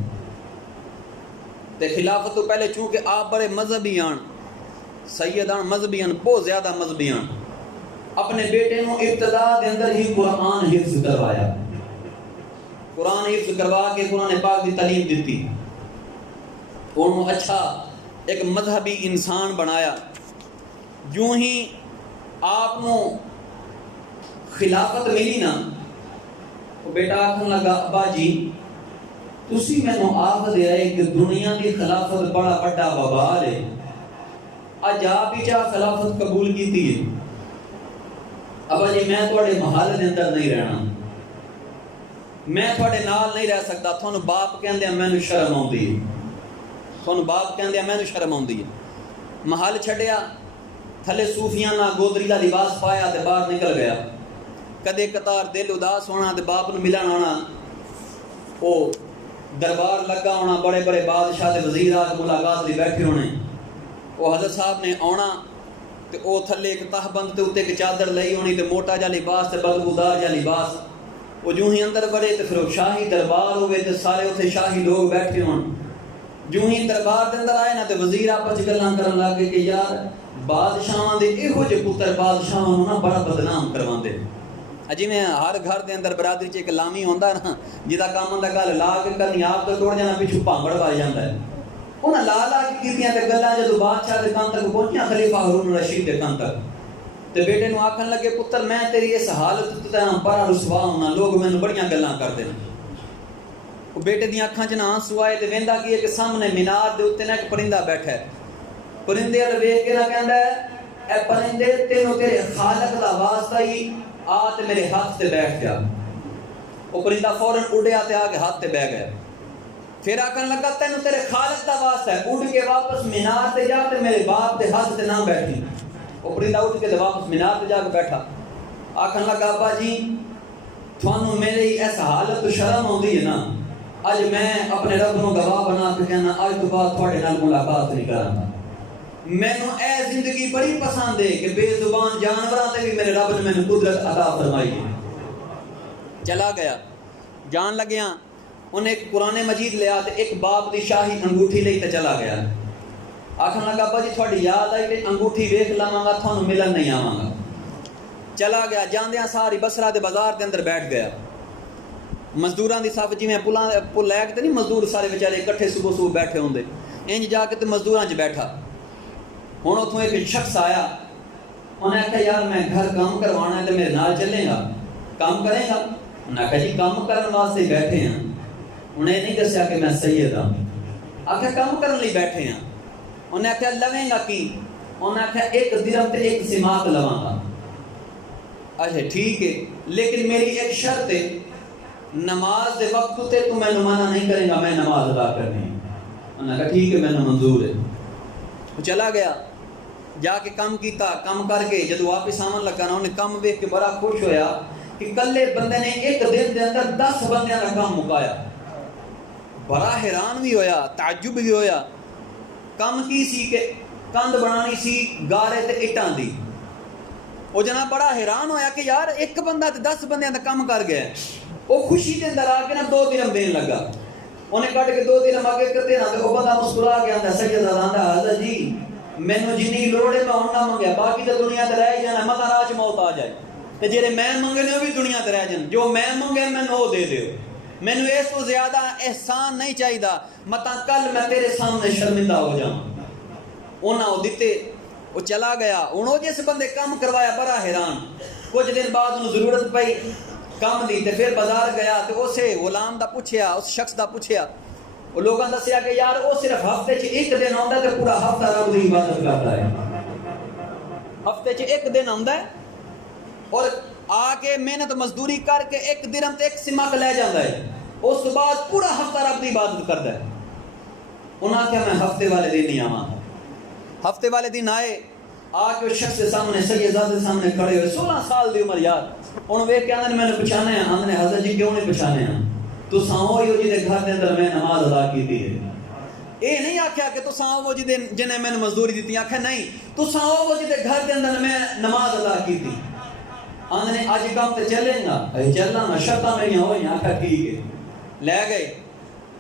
تے خلافت تو پہلے چونکہ آپ بڑے مذہبی آن سیدان مذہبی آن بہت زیادہ مذہبی آن، اپنے بیٹے نو ابتدا دے اندر ہی قرآن حفظ کروایا، قرآن حفظ کروا کے قرآن پاک دی تعلیم دیتی، انہوں اچھا ایک مذہبی انسان بنایا۔ جو ہی آپ نو خلافت ملی نا، وہ بیٹا آکھن لگا ابا جی تسی میں نو آخ دے آئے کہ دنیا دی خلافت بڑا بڑا وبال ہے، اج آپ ہی چاہ خلافت قبول کیتی ہے، ابا جی میں تھوڑے محل دے اندر نہیں رہنا، میں تھوڑے نال نہیں رہ سکتا، تھانوں باپ کہندے میں نو شرم آوندی ہے، تھانوں باپ کہندے میں نو شرم آوندی ہے، محل چھڈیا، تھلے صوفیانہ گودری دا لباس پایا تے باہر نکل گیا، کدے قطار دل اداس ہونا تے باپ نو ملن آنا، او دربار لگا ہونا، بڑے بڑے بادشاہ تے وزیر آج ملاقات لی بیٹھے ہونے، او حضرت صاحب نے آنا تے او تھلے ایک تہبند تے اتے ایک چادر لئی ہونی تے موٹا جا لباس تے بدبودار جا لباس، وہ جو ہی اندر بڑے تے پھر شاہی دربار ہوئے تے سارے اتنے شاہی لوگ بیٹھے ہون، جو ہی دربار دے اندر آئے نا تے وزیر آپس گلاں کرن لگے کہ یار بادشاہاں دے ایہو جے پتر بادشاہاں نوں نا بڑا بدنام کرواندے، جی میں ہر گھر دے اندر برادری چ ایک لامی ہوندا نا جدا کام ہوندا گل لا کے کرنی آپ تو توڑ جانا پیچھے پانگڑ پائی جاندا ہے، انہاں لا لا کے کیتیاں تے گلاں جدوں بادشاہ دے کان تک پہنچیاں خلیفہ ہارون الرشید دے کان تک تے بیٹے نو آکھن لگے پتر میں تیری اس حالت تے بڑا رسوا ہونا، لوگ مینوں بڑیاں گلاں کردے نے، وہ بیٹے دی اکھاں چ نہ آنسو آئے تے ویندا کی ہے کہ سامنے مینار دے اوتے نا ایک پرندہ بیٹھا ہے، پرندے ول ویکھ کے نہ کہندا ہے اے پرندے تینوں تیرے خالق دا واسطہ ہی آ تے میرے ہاتھ تے بیٹھ جا، وہ پرندہ فوراً اڑیا تے آ کے ہاتھ تے بیٹھ گیا، پھر آکھن لگا تینوں تیرے خالق دا واسطہ ہے، اڑ کے واپس مینار تے جا تے میرے باپ دے ہاتھ تے نہ بیٹھی، وہ پرندہ اٹھ کے واپس مینار تے جا کے بیٹھا، آکھن لگا ابا جی تھانوں میری اس حالت تو شرم آوندی ہے نا، اج میں اپنے رب نو گواہ بنا کے کہنا اج تو بعد تھوڑے نال ملاقات نہیں کراں، مینوں اے زندگی بڑی پسند ہے کہ بے زبان جانوراں تے بھی میرے رب نے مینوں قدرت عطا فرمائی ہے۔ چلا گیا، جان لگیاں انہیں ایک قرآن مجید لیا تے ایک باپ دی شاہی انگوٹھی لئی تے چلا گیا، آکھن لگا ابا جی تھوڑی یاد آئی تے انگوٹھی ویکھ لاواں گا تھانوں ملن نہیں آواں گا، چلا گیا، جاندیاں ساری بصرہ دے بازار دے اندر بیٹھ گیا، مزدوراں دی صف جویں پل لے کے تے نہیں مزدور سارے بیچارے اکٹھے صبح صبح بیٹھے ہوندے، انج جا کے تے مزدوراں 'چ بیٹھا، ہن اتوں ایک شخص آیا، انہیں آخیا یار میں گھر کام کروانا ہے تے میرے نال چلے گا، کام کرے گا؟ انہیں آخیا جی کام کرن واسطے بیٹھے ہیں، انہیں نہیں دسیا کہ میں سید ہاں، آخیا کام کرن لئی بیٹھے ہیں، انہیں آخیا لویں گا کی؟ انہیں آخیا ایک درہم تے ایک سماق لواں گا، اچھا ٹھیک ہے لیکن میری ایک شرط ہے، نماز دے وقت تے تو میں منع نہیں کرے گا، میں نماز ادا کرنی ہے، انہیں کہا ٹھیک ہے میں منظور ہے، وہ چلا گیا، جا کے کام کیتا، کام کر کے جدو واپس آمن لگا نا انہیں کام ویکھ کے بڑا خوش ہویا کہ کلے بندے نے ایک دن دے اندر 10 بندیاں کا کام مکایا، بڑا حیران بھی ہویا، تعجب بھی ہویا، کام کی سی کہ کندھ بنانی سی گارے تے اٹاں دی، وہ جناب بڑا حیران ہویا کہ یار ایک بندہ تے 10 بندیاں دا کام کر گیا، وہ خوشی دے اندر آ کے نا 2 درہم دین لگا، انہیں کٹ کے 2 درہم آگے کرتے نا تو وہ بندہ مسکرا کے آندا سید آندا حضرت جی مینوں جنی لوڑ ہے میں نہ منگیا، باقی تو دنیا تے رہ جانا، متا راج موت آ جائے تے جڑے میں منگے نے وہ بھی دنیا تے رہ جان، جو میں منگے مینوں وہ دے دیو، مینوں اس تو زیادہ احسان نہیں چاہیے، متا کل میں تیرے سامنے شرمندہ ہو جاؤں، انہاں وہ دیتے، وہ چلا گیا، انہوں جس بندے کام کروایا بڑا حیران، کچھ دن بعد انہوں ضرورت پئی، کم دی تے پھر بازار گیا تے اسے غلام دا پوچھیا، اس شخص دا پوچھیا، وہ لوگاں دسیا کہ یار وہ صرف ہفتے چ ایک دن آندا تے پورا ہفتہ رب دی عبادت کرتا ہے، ہفتے چ ایک دن آندا ہے اور آ کے محنت مزدوری کر کے ایک درہم تے ایک سمک لے جاندا ہے، اس تو بعد پورا ہفتہ رب دی عبادت کرتا ہے۔ انہاں آخیا میں ہفتے والے دن نہیں آواں، ہفتے والے دن آئے، آ کے اس شخص کے سامنے سیدزادے سامنے کھڑے ہوئے، 16 سال دی عمر یار، انہوں ویکھ کے آندے میں نے پہچانے ہیں، آندے نے حضرت جی کیوں نہیں پہچانے ہیں، تساں وہی ہو جہدے گھر دے اندر میں نماز ادا کیتی ہے۔ اے نہیں آکھیا کہ تساں وہ جنہیں میں نے مزدوری دیتی، آکھیا نہیں تساں وہ جہدے گھر دے اندر میں نماز ادا کیتی۔ آندے نے اج کام تے چلیں گا، اے چلنا میں شرطاں میریاں ہوئیاں، آکھیا ٹھیک ہے، لے گئے۔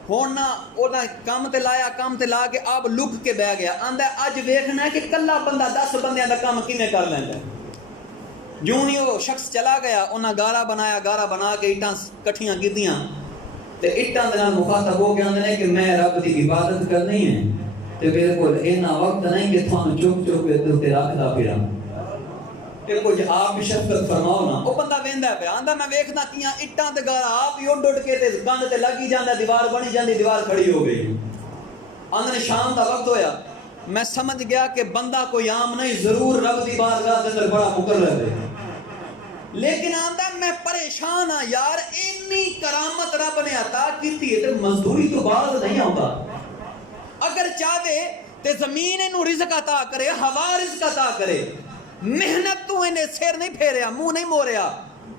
ہن نہ اونا کام تے لایا، کام تے لا کے آپ لک کے بہ گیا، آندا اج ویکھنا ہے کہ کلا بندہ 10 بندیاں دا کام کیویں کر لیندا ہے۔ جوں ہی وہ شخص چلا گیا، انہاں گارا بنایا، گارا بنا کے اٹاں کٹھیاں کیتیاں تے اٹاں دے نال مخاطب ہو کے آندے نے کہ میں رب دی عبادت کرنی ہے تے میرے کول اینا وقت نہیں کہ تھانوں چک چک کے تے رکھدا پھراں، تے کچھ آپ بھی شفقت فرماؤ نا۔ وہ بندہ ویندا پیا، آندا میں ویکھدا کیاں اٹاں تے گارا آپ ہی اڈ اڈ کے تے گند تے لگی جاندا، دیوار بنی جاندی، دیوار کھڑی ہو گئی۔ آندے نے شام دا وقت ہویا، میں سمجھ گیا کہ بندہ کوئی عام نہیں، ضرور رب دی بارگاہ دے اندر بڑا مقرب ہے، لیکن آندا میں پریشان ہاں یار، اتنی کرامت رب نے عطا کیتی ہے تے مزدوری تو بعد نہیں آندا، اگر چاہے تے زمین انہوں رزق عطا کرے، ہوا رزق عطا کرے، محنت تو انہیں سیر نہیں پھیریا، منہ نہیں موریا،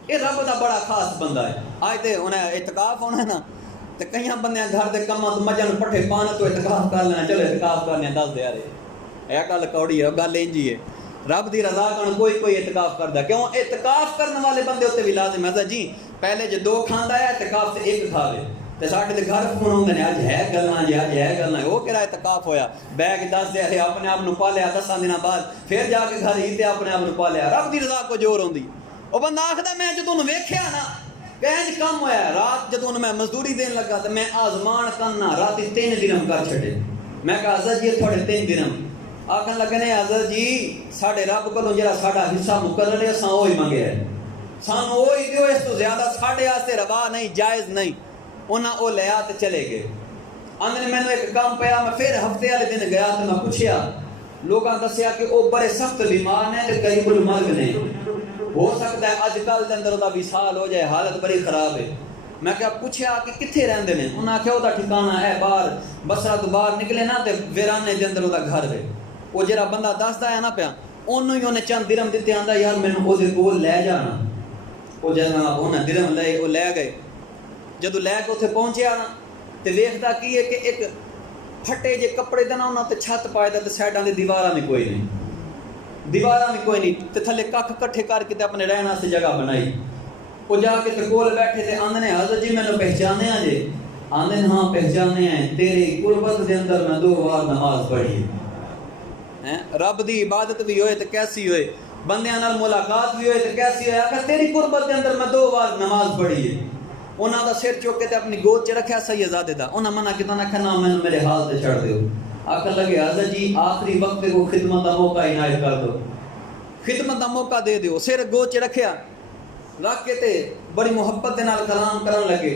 یہ رب دا بڑا خاص بندہ ہے۔ آج تے انہیں اعتکاف ہونا ہے نا، تے کئیاں بندیاں گھر دے کماں تو مجھن پٹھے پانا تو اعتکاف کر لینا، چلو اعتکاف کرنے 10 دے آرے، اے گل کوڑی ہے، گل انجی ہے۔ رب دی رضا کن کوئی اعتکاف کردا، کیوں اعتکاف کرنے والے بندے ہوتے بھی لازم ہے جی، پہلے جو 2 کھاندا ہے اعتکاف سے 1 کھاوے، تے ساڈے دے گھر فون ہوندے نے اج ہے گلاں جی، اج ہے گلاں، او کہڑا اعتکاف ہویا، بیگ 10 دے ہے اپنے آپ نو پالیا 10 دناں بعد پھر جا کے گھر ہی تے اپنے آپ نو پالیا، رب دی رضا کو جور ہوندی۔ او بندہ آکھدا میں جدوں ویکھیا نا کہیں کم ہویا، رات جدوں میں مزدوری دین لگا تے میں آزمان کرنا راتی 3 درہم کر چھڈے، میں کہا حضرت جی تھوڑے 3 درہم، آکھن لگے نے حضرت جی ساڈے رب کولوں جڑا ساڈا حصہ مقرر ہے اساں وہی منگیا ہے، سانوں وہی دیو، اس تو زیادہ ساڈے واسطے روا نہیں، جائز نہیں۔ انہاں او لیا تے چلے گئے۔ آندے نے مینوں ایک کام پیا، میں پھر ہفتے والے دن گیا تے میں پوچھیا، لوگاں دسیا کہ او بڑے سخت بیمار نے تے قریب المرگ نے، ہو سکتا ہے اج کل دے اندر او دا وصال ہو جائے، حالت بڑی خراب ہے۔ میں کہا پوچھیا کہ کتھے رہندے نے، انہاں آکھیا او دا ٹھکانہ ہے باہر، بصرہ تو باہر نکلے نا تے ویرانے دے اندر او دا گھر ہے۔ وہ جڑا بندہ دسدا ہے نا پیا، انہوں ہی انہیں چند درہم دتے، آندا یار مینوں او دے کول لے جانا، وہ جناب انہیں درہم لے وہ لے گئے۔ جدو لے کے اتنے پہنچیا نا تے ویکھدا کی ہے کہ ایک پھٹے جے کپڑے دے نا انہاں تے چھت پائے دا تے سائڈاں دے دیواراں بھی کوئی نہیں، دیواراں بھی کوئی نہیں تے تھلے ککھ کٹھے کر کے تے اپنے رہن واسطے جگہ بنائی۔ وہ جا کے تے کول بیٹھے تے آندے نے حضرت جی مینوں پہچانے آ جے، آندے نے ہاں پہچانے ہیں، تیری قربت دے اندر میں 2 بار نماز پڑھی ہے، رب دی عبادت بھی ہوئے تے کیسی ہوئے، بندیاں نال ملاقات بھی ہوئے تے کیسی ہوئے، کہ تیری قربت دے اندر میں 2 بار نماز پڑھی ہے۔ انہاں دا سر چوک کے تے اپنی گود چ رکھیا سیدزادے دا، انہاں منع کیتا، نہ کہنا مینوں میرے حال تے چھڑ دیو۔ آکھن لگے حضرت جی آخری وقت کو خدمت دا موقع عنایت کر دو، خدمت دا موقع دے دیو۔ سر گود چ رکھیا، رکھ کے تے بڑی محبت دے نال کلام کرن لگے،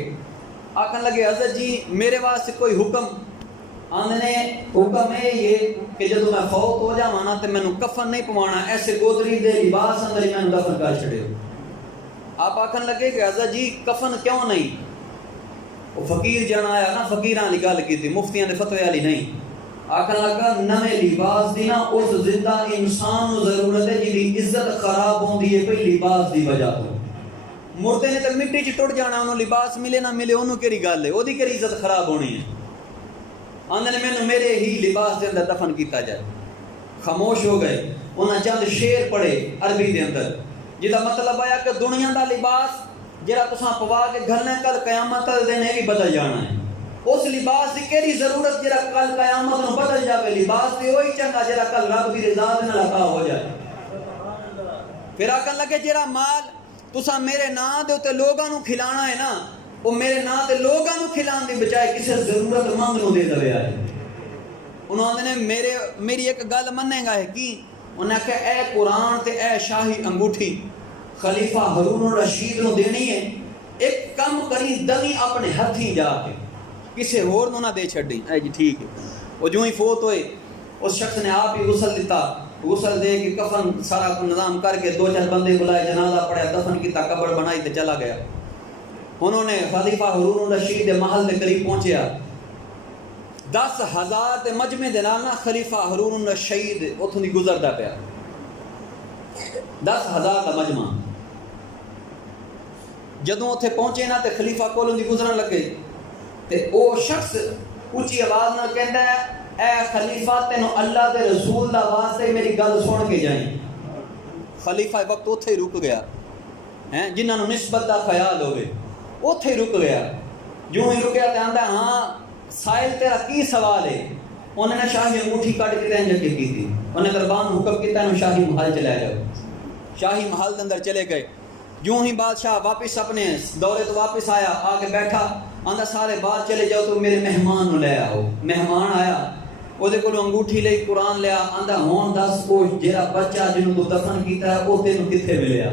آکھن لگے حضرت جی میرے واسطے کوئی حکم؟ آندے نے حکم ہے یہ کہ جدوں میں فوت ہو جاواں نا تے مینوں کفن نہیں پوانا، ایسے گودری دے لباس اندر ہی مینوں دفن کر چھڑیو۔ آپ آکھن لگے کہ حضرت جی کفن کیوں نہیں؟ وہ فقیر جان آیا نا، فقیراں والی گل کیتی، مفتیاں دے فتوی والی نہیں۔ آکھن لگا نویں لباس دی نا اس زندہ انسان نوں ضرورت ہے جدی عزت خراب ہوندی ہے کوئی لباس دی وجہ تو، مردے نے تے مٹی چ ٹٹ جانا، انہوں لباس ملے نہ ملے انہوں کیڑی گل ہے، اودی کیڑی عزت خراب ہونی ہے۔ آندے نے مینوں میرے ہی لباس دے اندر دفن کیتا جائے۔ خاموش ہو گئے، انہاں چند شعر پڑھے عربی دے اندر، جدا مطلب آیا کہ دنیا دا لباس جڑا تساں پوا کے گھلنے کل قیامت دے دن بھی بدل جانا ہے، اس لباس دی کیڑی ضرورت جڑا کل قیامت نو بدل جاوے، لباس تے وہی چنگا جڑا کل رب دی رضا دے نال عطا ہو جائے۔ پھر آکھن لگے جڑا مال تساں میرے نام دے اوتے لوگاں نو کھلانا ہے نا، وہ میرے نام تے لوگاں نو کھلان دی بجائے کسے ضرورت مند نو دے دے آئے۔ انہوں نے میری ایک گل مننے گا ہے کی، انہوں نے کہا اے قرآن تے اے شاہی انگوٹھی خلیفہ ہارون الرشید نو دینی ہے، ایک کم کری دوی اپنے ہتھیں جا کے کسے ہور نو نہ دے چھڑی. اے جی ٹھیک ہے. وہ جو ہی فوت ہوئے اس شخص نے آپ ہی غسل دیتا، غسل دے کے کفن سارا نظام کر کے 2-4 بندے بلائے، جنازہ پڑھیا، دفن کیتا، قبر بنائی تے چلا گیا. انہوں نے خلیفہ ہارون الرشید دے محل دے قریب پہنچیا، 10,000 دے مجمع دے نال نا خلیفہ ہارون الرشید اتھوں دی گزردا پیا. 10,000 دا مجمع. جدوں اتھے پہنچے نا تے خلیفہ کولوں دی گزرن لگے تے او شخص اونچی آواز نال کہندا ہے، اے خلیفہ تینوں اللہ دے رسول دا واسطے میری گل سن کے جائیں. خلیفہ وقت اتھے رک گیا، ہیں جنہاں نوں نسبت دا خیال ہوئے اتھے رک گیا. جو ہی رکیا تے آندا ہاں سائل تیرا کی سوال ہے؟ انہوں نے شاہی انگوٹھی کٹ کے تین جگہ کی تھی. انہیں دربان حکم کیتا انہوں شاہی محل چلے جاؤ. شاہی محل کے اندر چلے گئے. جو ہی بادشاہ واپس اپنے دورے تو واپس آیا، آ کے بیٹھا، آندا سارے باہر چلے جاؤ تو میرے مہمان نو لے آؤ. مہمان آیا، وہ دے کولوں انگوٹھی لئی، قرآن لیا. آندا ہون دس او جڑا بچہ جنوں تو دفن کیتا ہے او تینوں کتھے ملیا؟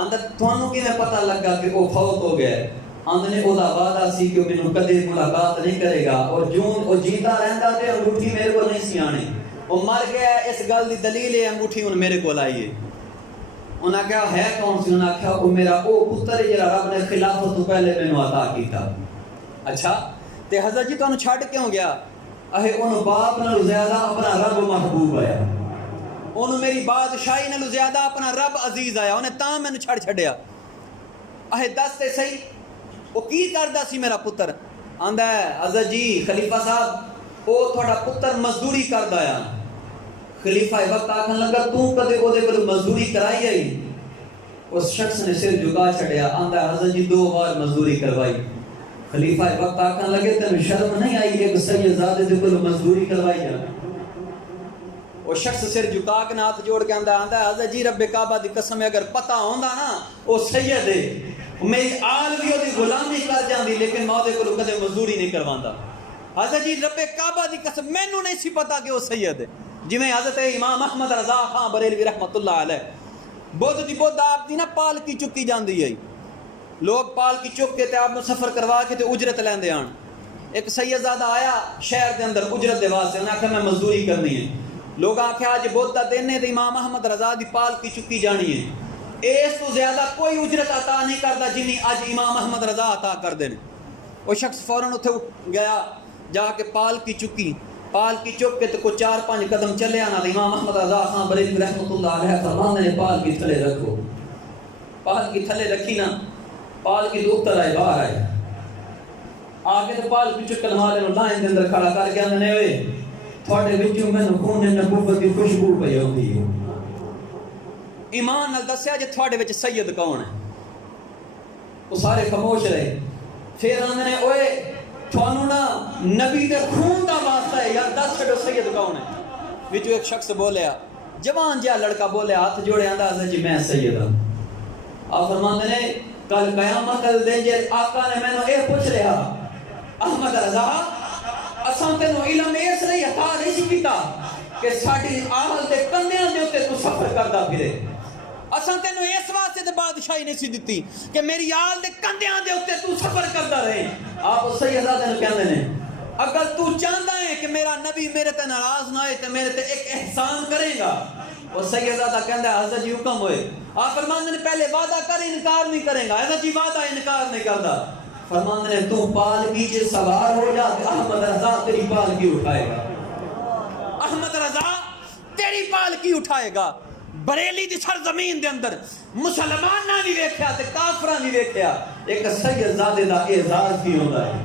آندا تھانوں کیویں پتہ لگا کہ او فوت ہو گیا؟ آندا نے او دا وعدہ سی کہ مینوں کدے ملاقات نہیں کرے گا، اور جوں او جیتا رہندا تے انگوٹھی میرے کو نہیں سی آنی. او مر گیا، اس گل دی دلیل ہے انگوٹھی ہن میرے کول آئی ہے. انہاں کہا ہے کون سی؟ انہاں کہا او میرا او پتر ہے جڑا رب نے خلافت تو پہلے مینوں عطا کیتا. اچھا تے حضرت جی تانوں چھڈ کیوں گیا؟ اہے انہوں باپ نالوں زیادہ اپنا رب محبوب آیا، انہوں میری بادشاہی نالوں زیادہ اپنا رب عزیز آیا، انہیں تاں مینوں چھڑ چھڈیا. اہے دس تے صحیح وہ کی کردا سی میرا پتر؟ آندا ہے حضرت جی خلیفہ صاحب او تھوڑا پتر مزدوری کردا آیا. خلیفہ وقت آکھن لگا تو کدے او دے کول مزدوری کرائی آئی؟ اس شخص نے سر جھکا چھڑیا. آندا ہے حضرت جی 2 بار مزدوری کروائی. خلیفہ وقت آکھن لگے تینوں شرم نہیں آئی ایک سیدزادے دے کول مزدوری کروائی جا؟ وہ شخص سر جھکا کے ہاتھ جوڑ کے آندا ہے حضرت جی رب کعبہ دی قسم اگر پتہ ہوندا نا او سید ہے، میری آل بھی دی غلامی کر جاندی، لیکن میں دے کول کدے مزدوری نہیں کرواندہ. حضرت جی رب کعبہ دی قسم مینوں نہیں سی پتا کہ وہ سید ہے. جویں حضرت امام احمد رضا خان بریلوی رحمۃ اللہ علیہ بدھ دی بدھ آپ دی نا پالکی چکی جاندی ہے، لوگ پالکی چک کے تے آپ نو سفر کروا کے تے اجرت لیندے آن. ایک سیدزادہ آیا شہر دے اندر اجرت دے واسطے، انہاں آکھیا میں مزدوری کرنی ہے. لوگ آکھیا اج بدھ دا دن ہے تے امام احمد رضا دی پالکی چکی جانی ہے، اس تو زیادہ کوئی اجرت عطا نہیں کردا جنی اج امام احمد رضا عطا کر دے. وہ شخص فوراً اتھے گیا، جا کے پالکی چکی، پالکی چک کے تے کوئی 4-5 قدم چلے آنا. امام احمد رضا خان بریلوی رحمۃ اللہ علیہ فرماندے نے پالکی تھلے رکھو. پالکی تھلے رکھی نا، پالکی تو اتر آئے، باہر آئے، آگے تے پالکی چکن والے نوں لائن دے اندر کھڑا کر کے آندے اوئے تھوڑے وچوں مینوں خون نبوت دی خوشبو پئی آندی ہے. ایمان نال دسیا جے تھوڑے وچ سید کون ہے؟ وہ سارے خاموش رہے. پھر آندے نے اوئے تھانوں نا نبی دے خون دا واسطہ ہے یار، دس چھڈو سید کون ہے؟ وچوں ایک شخص بولیا، جوان جہا لڑکا بولیا، ہاتھ جوڑے آندا حضرت جی میں سید ہاں. آپ فرماندے نے کل قیامت دے جے آقا نے مینوں اے پوچھ لیا احمد رضا اساں تینوں علم اس لیے عطا نہیں کیتا کہ ساڈی آہل دے کندیاں دے اوتے تو سفر کردا پھرے، اساں تینوں اس واسطے تے بادشاہی نہیں سی دتی کہ میری آل دے کندیاں دے اوتے تو سفر کردا رہے. آپ سیدزادے نوں کہندے نے اگر تو چاہندا ہے کہ میرا نبی میرے تے ناراض نہ ہوئے تے میرے تے ایک احسان کرے گا. وہ سیدزادہ کہندا ہے حضرت جی حکم ہوئے. آپ فرماندے نے پہلے وعدہ کر انکار نہیں کرے گا. حضرت جی وعدہ انکار نہیں کردا. فرماندے نے تو پالکی سے سوار ہو جا، احمد رضا تیری پالکی اٹھائے گا. احمد رضا تیری پالکی اٹھائے گا. بریلی دی سرزمین دے اندر مسلماناں نہیں ویکھیا تے کافراں نہیں ویکھیا ایک سیدزادے دا اعزاز کی ہوندا ہے.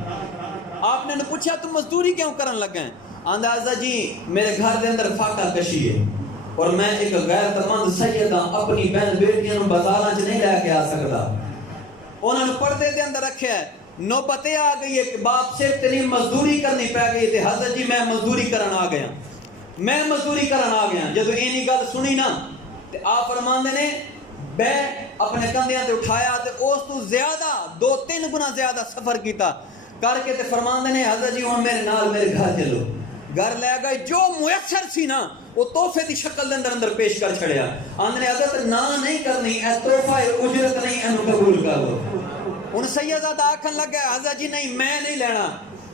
آپ نے پوچھا تم مزدوری کیوں کرن لگا ہیں؟ آندا حضرت جی میرے گھر دے اندر فاقہ کشی ہے اور میں ایک غیرت مند سید ہاں، اپنی بہن بیٹیاں نوں بازاراں چ نہیں لے کے آ سکدا. انہاں نوں پردے دے اندر رکھیا ہے. نوبت آ گئی ہے کہ باپ صرف تیری مزدوری کرنی پی گئی تے حضرت جی میں مزدوری کرن آ گیا، میں مزدوری کرن آ گیا. جدو اینی گل سنی نا تے آپ فرماندے نے بے اپنے کندھیاں تے اٹھایا تے اس تو زیادہ 2-3 گنا زیادہ سفر کیتا کر کے تے فرماندے نے حضرت جی ہن میرے نال میرے گھر چلو. گھر لے گئے جو میسر سی نا وہ تحفے دی شکل دے اندر پیش کر چھڑیا آندھنے حضرت نہ نہیں کرنی اے تحفہ اجرت نہیں اینو قبول کر لو ان سیدزادہ آکھن لگ گئے حضرت جی نہیں میں نہیں لینا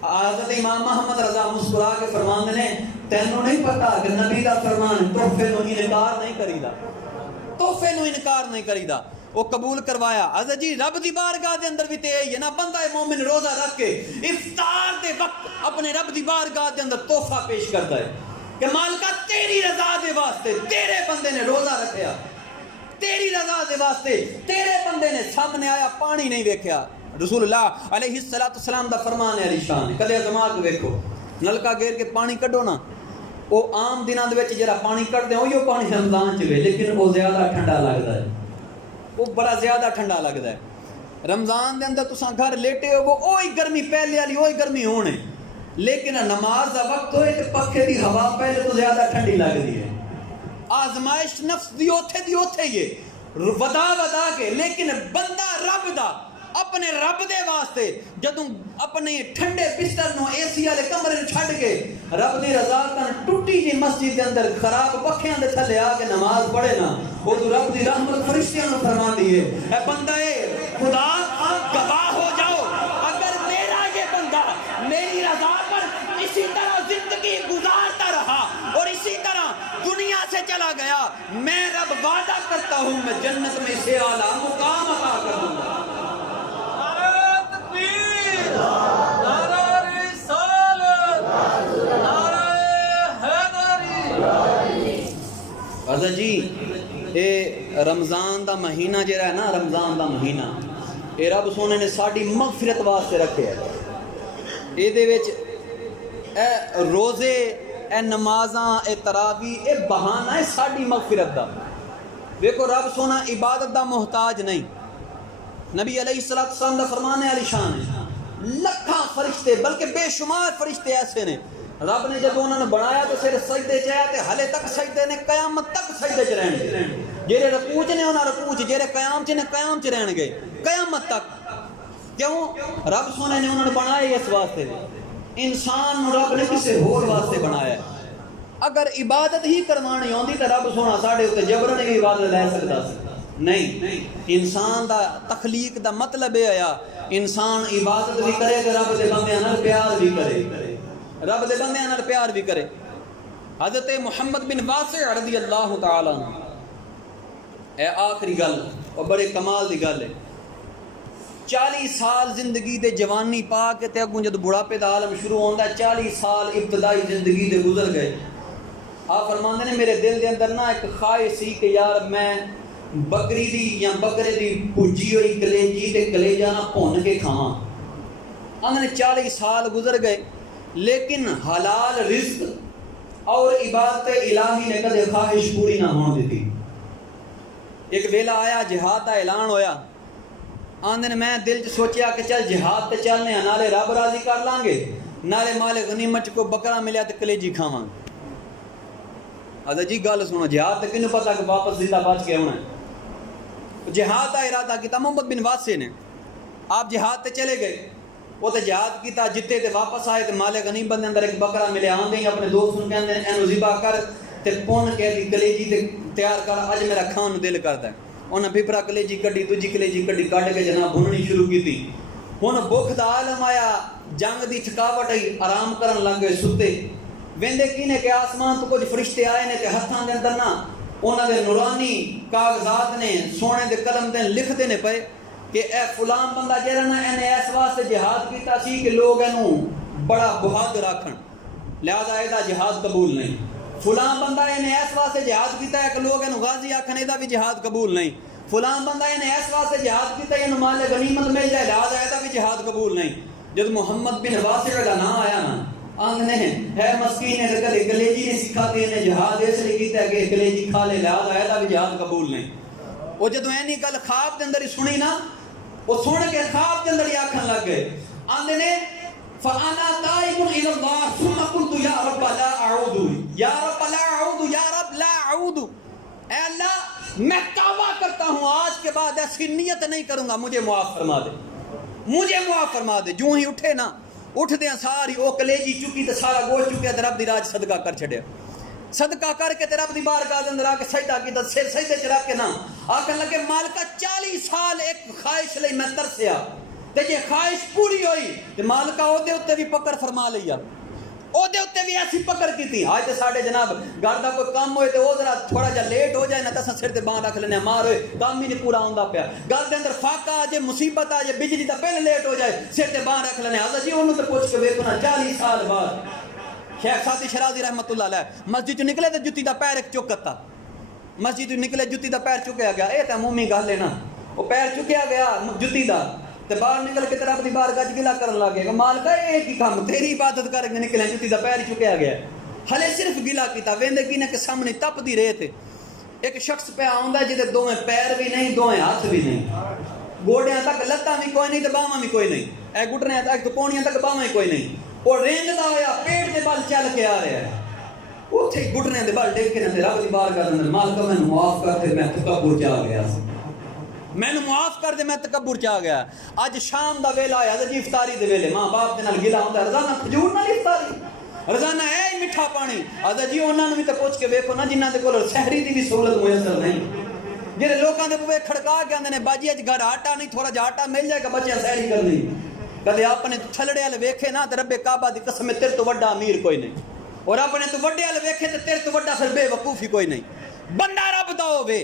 حضرت امام محمد رضا مسکرا کے فرمان نے تینوں نہیں پتا کہ نبی دا فرمان تحفے نو انکار نہیں کریدا تحفے نو انکار نہیں کریدا وہ قبول کروایا حضرت جی رب دی بارگاہ دے اندر بھی تے یہ نا بندہ مومن روزہ رکھ کے افطار دے وقت اپنے رب دی بارگاہ دے اندر تحفہ پیش کرتا ہے کہ مالکہ تیری رضا دے واسطے تیرے بندے نے روزہ رکھیا تیری رضا دے واسطے تیرے بندے نے سامنے آیا پانی نہیں ویکھیا رسول اللہ علیہ السلام دا فرمان ہے علی شان کدے دماغ ویکھو نلکا گیر کے پانی کڈو نا وہ عام دنوں دے وچ جڑا پانی کڈدے ہو یہ پانی رمضان چ وے لیکن وہ زیادہ ٹھنڈا لگدا ہے وہ بڑا زیادہ ٹھنڈا لگدا ہے رمضان دے اندر تساں گھر لیٹے ہو وہ اوہی گرمی پہلے والی اوہی گرمی ہونے لیکن نماز دا وقت ہوئے تے پکھے دی ہوا پہلے تو زیادہ ٹھنڈی لگدی ہے آزمائش نفس دی اوتھے یہ ودا کے لیکن بندہ رب دا اپنے رب دے واسطے جدوں اپنے ٹھنڈے بستر نو اے سی والے کمرے نو چھڈ کے رب دی رضا کن ٹوٹی جی مسجد دے اندر خراب پکھیاں دے تھلے آ کے نماز پڑھے نا او تو رب دی رحمت فرشتیاں نو فرماندی ہے اے بندہ خدا گواہ ہو جاؤ اگر میرا یہ بندہ میری رضا پر اسی طرح زندگی گزارتا رہا اور اسی طرح دنیا سے چلا گیا میں رب وعدہ کرتا ہوں میں جنت میں سے اعلیٰ مقام عطا کر دوں گا حضرت جی اے رمضان دا مہینہ جڑا ہے نا رمضان دا مہینہ اے رب سونے نے ساڈی مغفرت واسطے رکھے ہے اے دے وچ اے روزے اے نمازاں اے تراویح اے بہانہ ہے ساڈی مغفرت دا دیکھو رب سونا عبادت دا محتاج نہیں نبی علیہ السلام دا فرمان ہے علی شان ہے لکھاں فرشتے بلکہ بے شمار فرشتے ایسے نے رب نے جب انہوں نے بنایا تو صرف سجدے چاہیا تے ہلے تک سجدے نے قیامت تک سجدے چ رہن گے جڑے رکوع چ نے انہاں رکوع چ جڑے قیام چ نے قیام چ رہن گے قیامت تک کیوں رب سونے نے انہوں نے بنایا اس واسطے انسان نو رب نے کسے ہور واسطے بنایا ہے اگر عبادت ہی کروانی ہوندی تے رب سونا ساڈے اوتے جبرن بھی عبادت لے سکدا سی نہیں انسان دا تخلیق دا مطلب یہ آیا انسان عبادت بھی کرے کہ رب دے بندیاں نال پیار بھی کرے رب دے بندیاں نال پیار بھی کرے حضرت محمد بن واسع رضی اللہ تعالی عنہ اے آخری گل اور بڑے کمال دی گل ہے 40 سال زندگی دے جوانی پا کے تے اگوں جد بڑھاپے دا عالم شروع ہوندا ہے 40 سال ابتدائی زندگی دے گزر گئے آپ فرماندے نے میرے دل دے اندر نہ ایک خواہش سی کہ یار میں بکری دی یا بکرے دی پجی ہوئی کلیجی تے کلیجہ نہ بھون کے کھاواں انہوں نے 40 سال گزر گئے لیکن حلال رزق اور عبادت الہی نے کدے خواہش پوری نہ ہون دیتی ایک ویلا آیا جہاد دا اعلان ہویا آندے نے میں دل چ سوچیا کہ چل جہاد تے چلنے ہیں نالے رب راضی کر لیں گے نالے مال غنیمت کو بکرا ملیا تے کلیجی کھاواں حضرت جی گل سنو جہاد تے کینوں پتہ کہ واپس زندہ بچ کے ہونا ہے جہاد دا ارادہ کیتا محمد بن واسع نے آپ جہاد تے چلے گئے وہ تے جہاد کیتا جتے تے واپس آئے تے مال غنیمت دے اندر ایک بکرا ملیا آندے ہی اپنے دوست نوں کہندے اینو ذبح کر تے پون کے دی کلیجی تے تیار کر اج میرا کھان نوں دل کردا ہے انہاں بھپرا کلیجی کڈی دوجی کلیجی کڈی کڈ کے جناب بھننی شروع کیتی ہن بھوک دا عالم آیا جنگ دی تھکاوٹ آئی آرام کرن لگ گئے ستے ویندے کینے کہ آسمان تو کچھ فرشتے آئے نے تے ہتھاں دے اندر نا انہاں دے نورانی کاغذات نے سونے دے قلم تے لکھدے نے پئے کہ اے فلان بندہ جہاں نا اینے اس واسطے جہاد کیتا سی کہ لوگ اینو بڑا بہادر آکھن لہذا ایدا جہاد قبول نہیں فلان بندہ اینے اس واسطے جہاد کیتا ہے کہ لوگ اینو غازی آکھن ایدا بھی جہاد قبول نہیں فلان بندہ اینے اس واسطے جہاد کیتا ہے اینو مال غنیمت مل جائے لہذا ایدا بھی جہاد قبول نہیں جب محمد بن واسع کا نام آیا نا آنگنے ہے مسکین ہے کہ کلیجی نے سکھا کے انہیں جہاد اس لیے کیتا ہے کہ کلیجی کھا لے لہذا ایدا بھی جہاد قبول نہیں وہ جدو اینی گل خواب دے اندر ہی سنی نا وہ سن کے خواب دے اندر ہی آکھن لگ گئے آندے فانا تائب الى الله ثم قلت يا رب لا اعوذ يا رب لا اعوذ يا رب لا اعوذ اے اللہ میں توبہ کرتا ہوں آج کے بعد ایسی نیت نہیں کروں گا مجھے معاف فرما دے مجھے معاف فرما دے جو ہی اٹھے نا اٹھدیاں ساری او کلیجی چکی تے سارا گوشت چکیا تے رب دی راج صدقہ کر چھڈیا، صدقہ کر کے تے رب دی بارگاہ دے اندر آ کے سجدہ کیتا، سر سجدے چ رکھ کے نا آکھن لگے مالکا 40 سال ایک خواہش لئی میں ترسیا تے جے خواہش پوری ہوئی تے مالکا او دے اوتے بھی پکڑ فرما لیا، او دے اوتے بھی ایسی پکڑ کیتی۔ آج تے ساڈے جناب گھر دا کوئی کام ہوئے تے او ذرا تھوڑا جا لیٹ ہو جائے نا تے اساں سر تے باں رکھ لینے مار ہوئے کام ہی نہیں پورا ہوندا پیا، گھر دے اندر فاقہ آ جے مصیبت آ جے بجلی دا بل لیٹ ہو جائے سر تے باں رکھ لینے حضرت جی اونوں تے پوچھ کے ویکھو نا 40 سال بعد شیخ سعدی شرازی رحمت اللہ علیہ مسجد چ نکلے تے جُتی دا پیر ایک چکتا، مسجد چ نکلے جُتی دا پیر چکیا گیا، اے تے عمومی گل ہے نا، او پیر چکیا گیا جُتی دا تے باہر نکل کے رب دی بارگاہ وچ گلا کرن لگ گیا، مالکا اے کی کام تیری عبادت کر کے نکلے جُتی دا پیر چکیا گیا، ہلے صرف گلا کیتا ویندے کی نے کہ سامنے تپ دی ریت ایک شخص پہ آوندا جے دے دوویں پیر بھی نہیں دوویں ہاتھ بھی نہیں، گوڑیاں تک لتاں بھی کوئی نہیں تے باواں بھی کوئی نہیں، اے گھٹنے تک پونیاں تک باواں کوئی نہیں، وہ رینگدا ہویا پیٹ دے بل چل کے آ رہا ہے، اوتھے گھٹنے دے بل ڈگ کے تے رب دی بارگاہ دے اندر مالکا مینوں معاف کر دے میں تکبر چ آ گیا، مینوں معاف کر دے میں تکبر چ آ گیا۔ اج شام دا ویلا آیا تے جی افطاری دے ویلے ماں باپ دے نال گلا ہوندا روزانہ کھجور نال افطاری، روزانہ اے میٹھا پانی، حضرت جی انہاں نوں بھی تے پوچھ کے ویکھو نا جنہاں دے کول سحری دی بھی سہولت میسر نہیں، جڑے لوکاں دے بوئے کھڑکا کے آندے نے باجی اج گھر آٹا نہیں تھوڑا جا آٹا مل جائے گا بچیاں سحری کرنی، کدے اپنے تھلڑے والے ویکھے نا تے رب کعبہ دی قسم ہے تیرے تو وڈا امیر کوئی نہیں، اور اپنے تو وڈے والے ویکھے تے تیرے تو وڈا پھر بے وقوفی کوئی نہیں، بندہ رب دا ہوے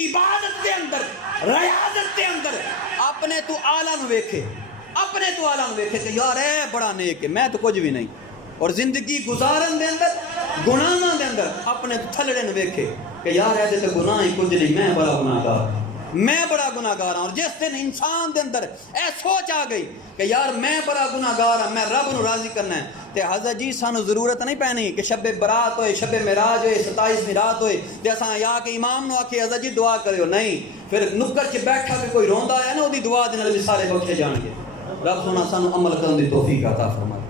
عبادت دے اندر ریاضت دے اندر اپنے تو اعلیٰ نو ویکھے، اپنے تو اعلیٰ نو ویکھے کہ یار اے بڑا نیک ہے میں تو کچھ بھی نہیں، اور زندگی گزارن دے اندر گناہاں دے اندر اپنے تو تھلڑے نو ویکھے کہ یار اے تے گناہ ہی کچھ نہیں میں بڑا گناہگار، میں بڑا گناہگار ہوں، اور جس دن انسان دے اندر اے سوچ آ گئی کہ یار میں بڑا گناہگار ہوں میں رب نو راضی کرنا ہے تے حضرت جی سانو ضرورت نہیں پینی کہ شب برات ہوئے شب معراج ہوئے 27ویں رات ہوئے تے اساں یا کہ امام نو آکھے حضرت جی دعا کریو، نہیں پھر نکر چ بیٹھا کے کوئی روندا ہے نا اودی دعا دے نال بھی سارے بخشے جان گے۔ رب سونا سانو عمل کرن دی توفیق عطا فرمائے۔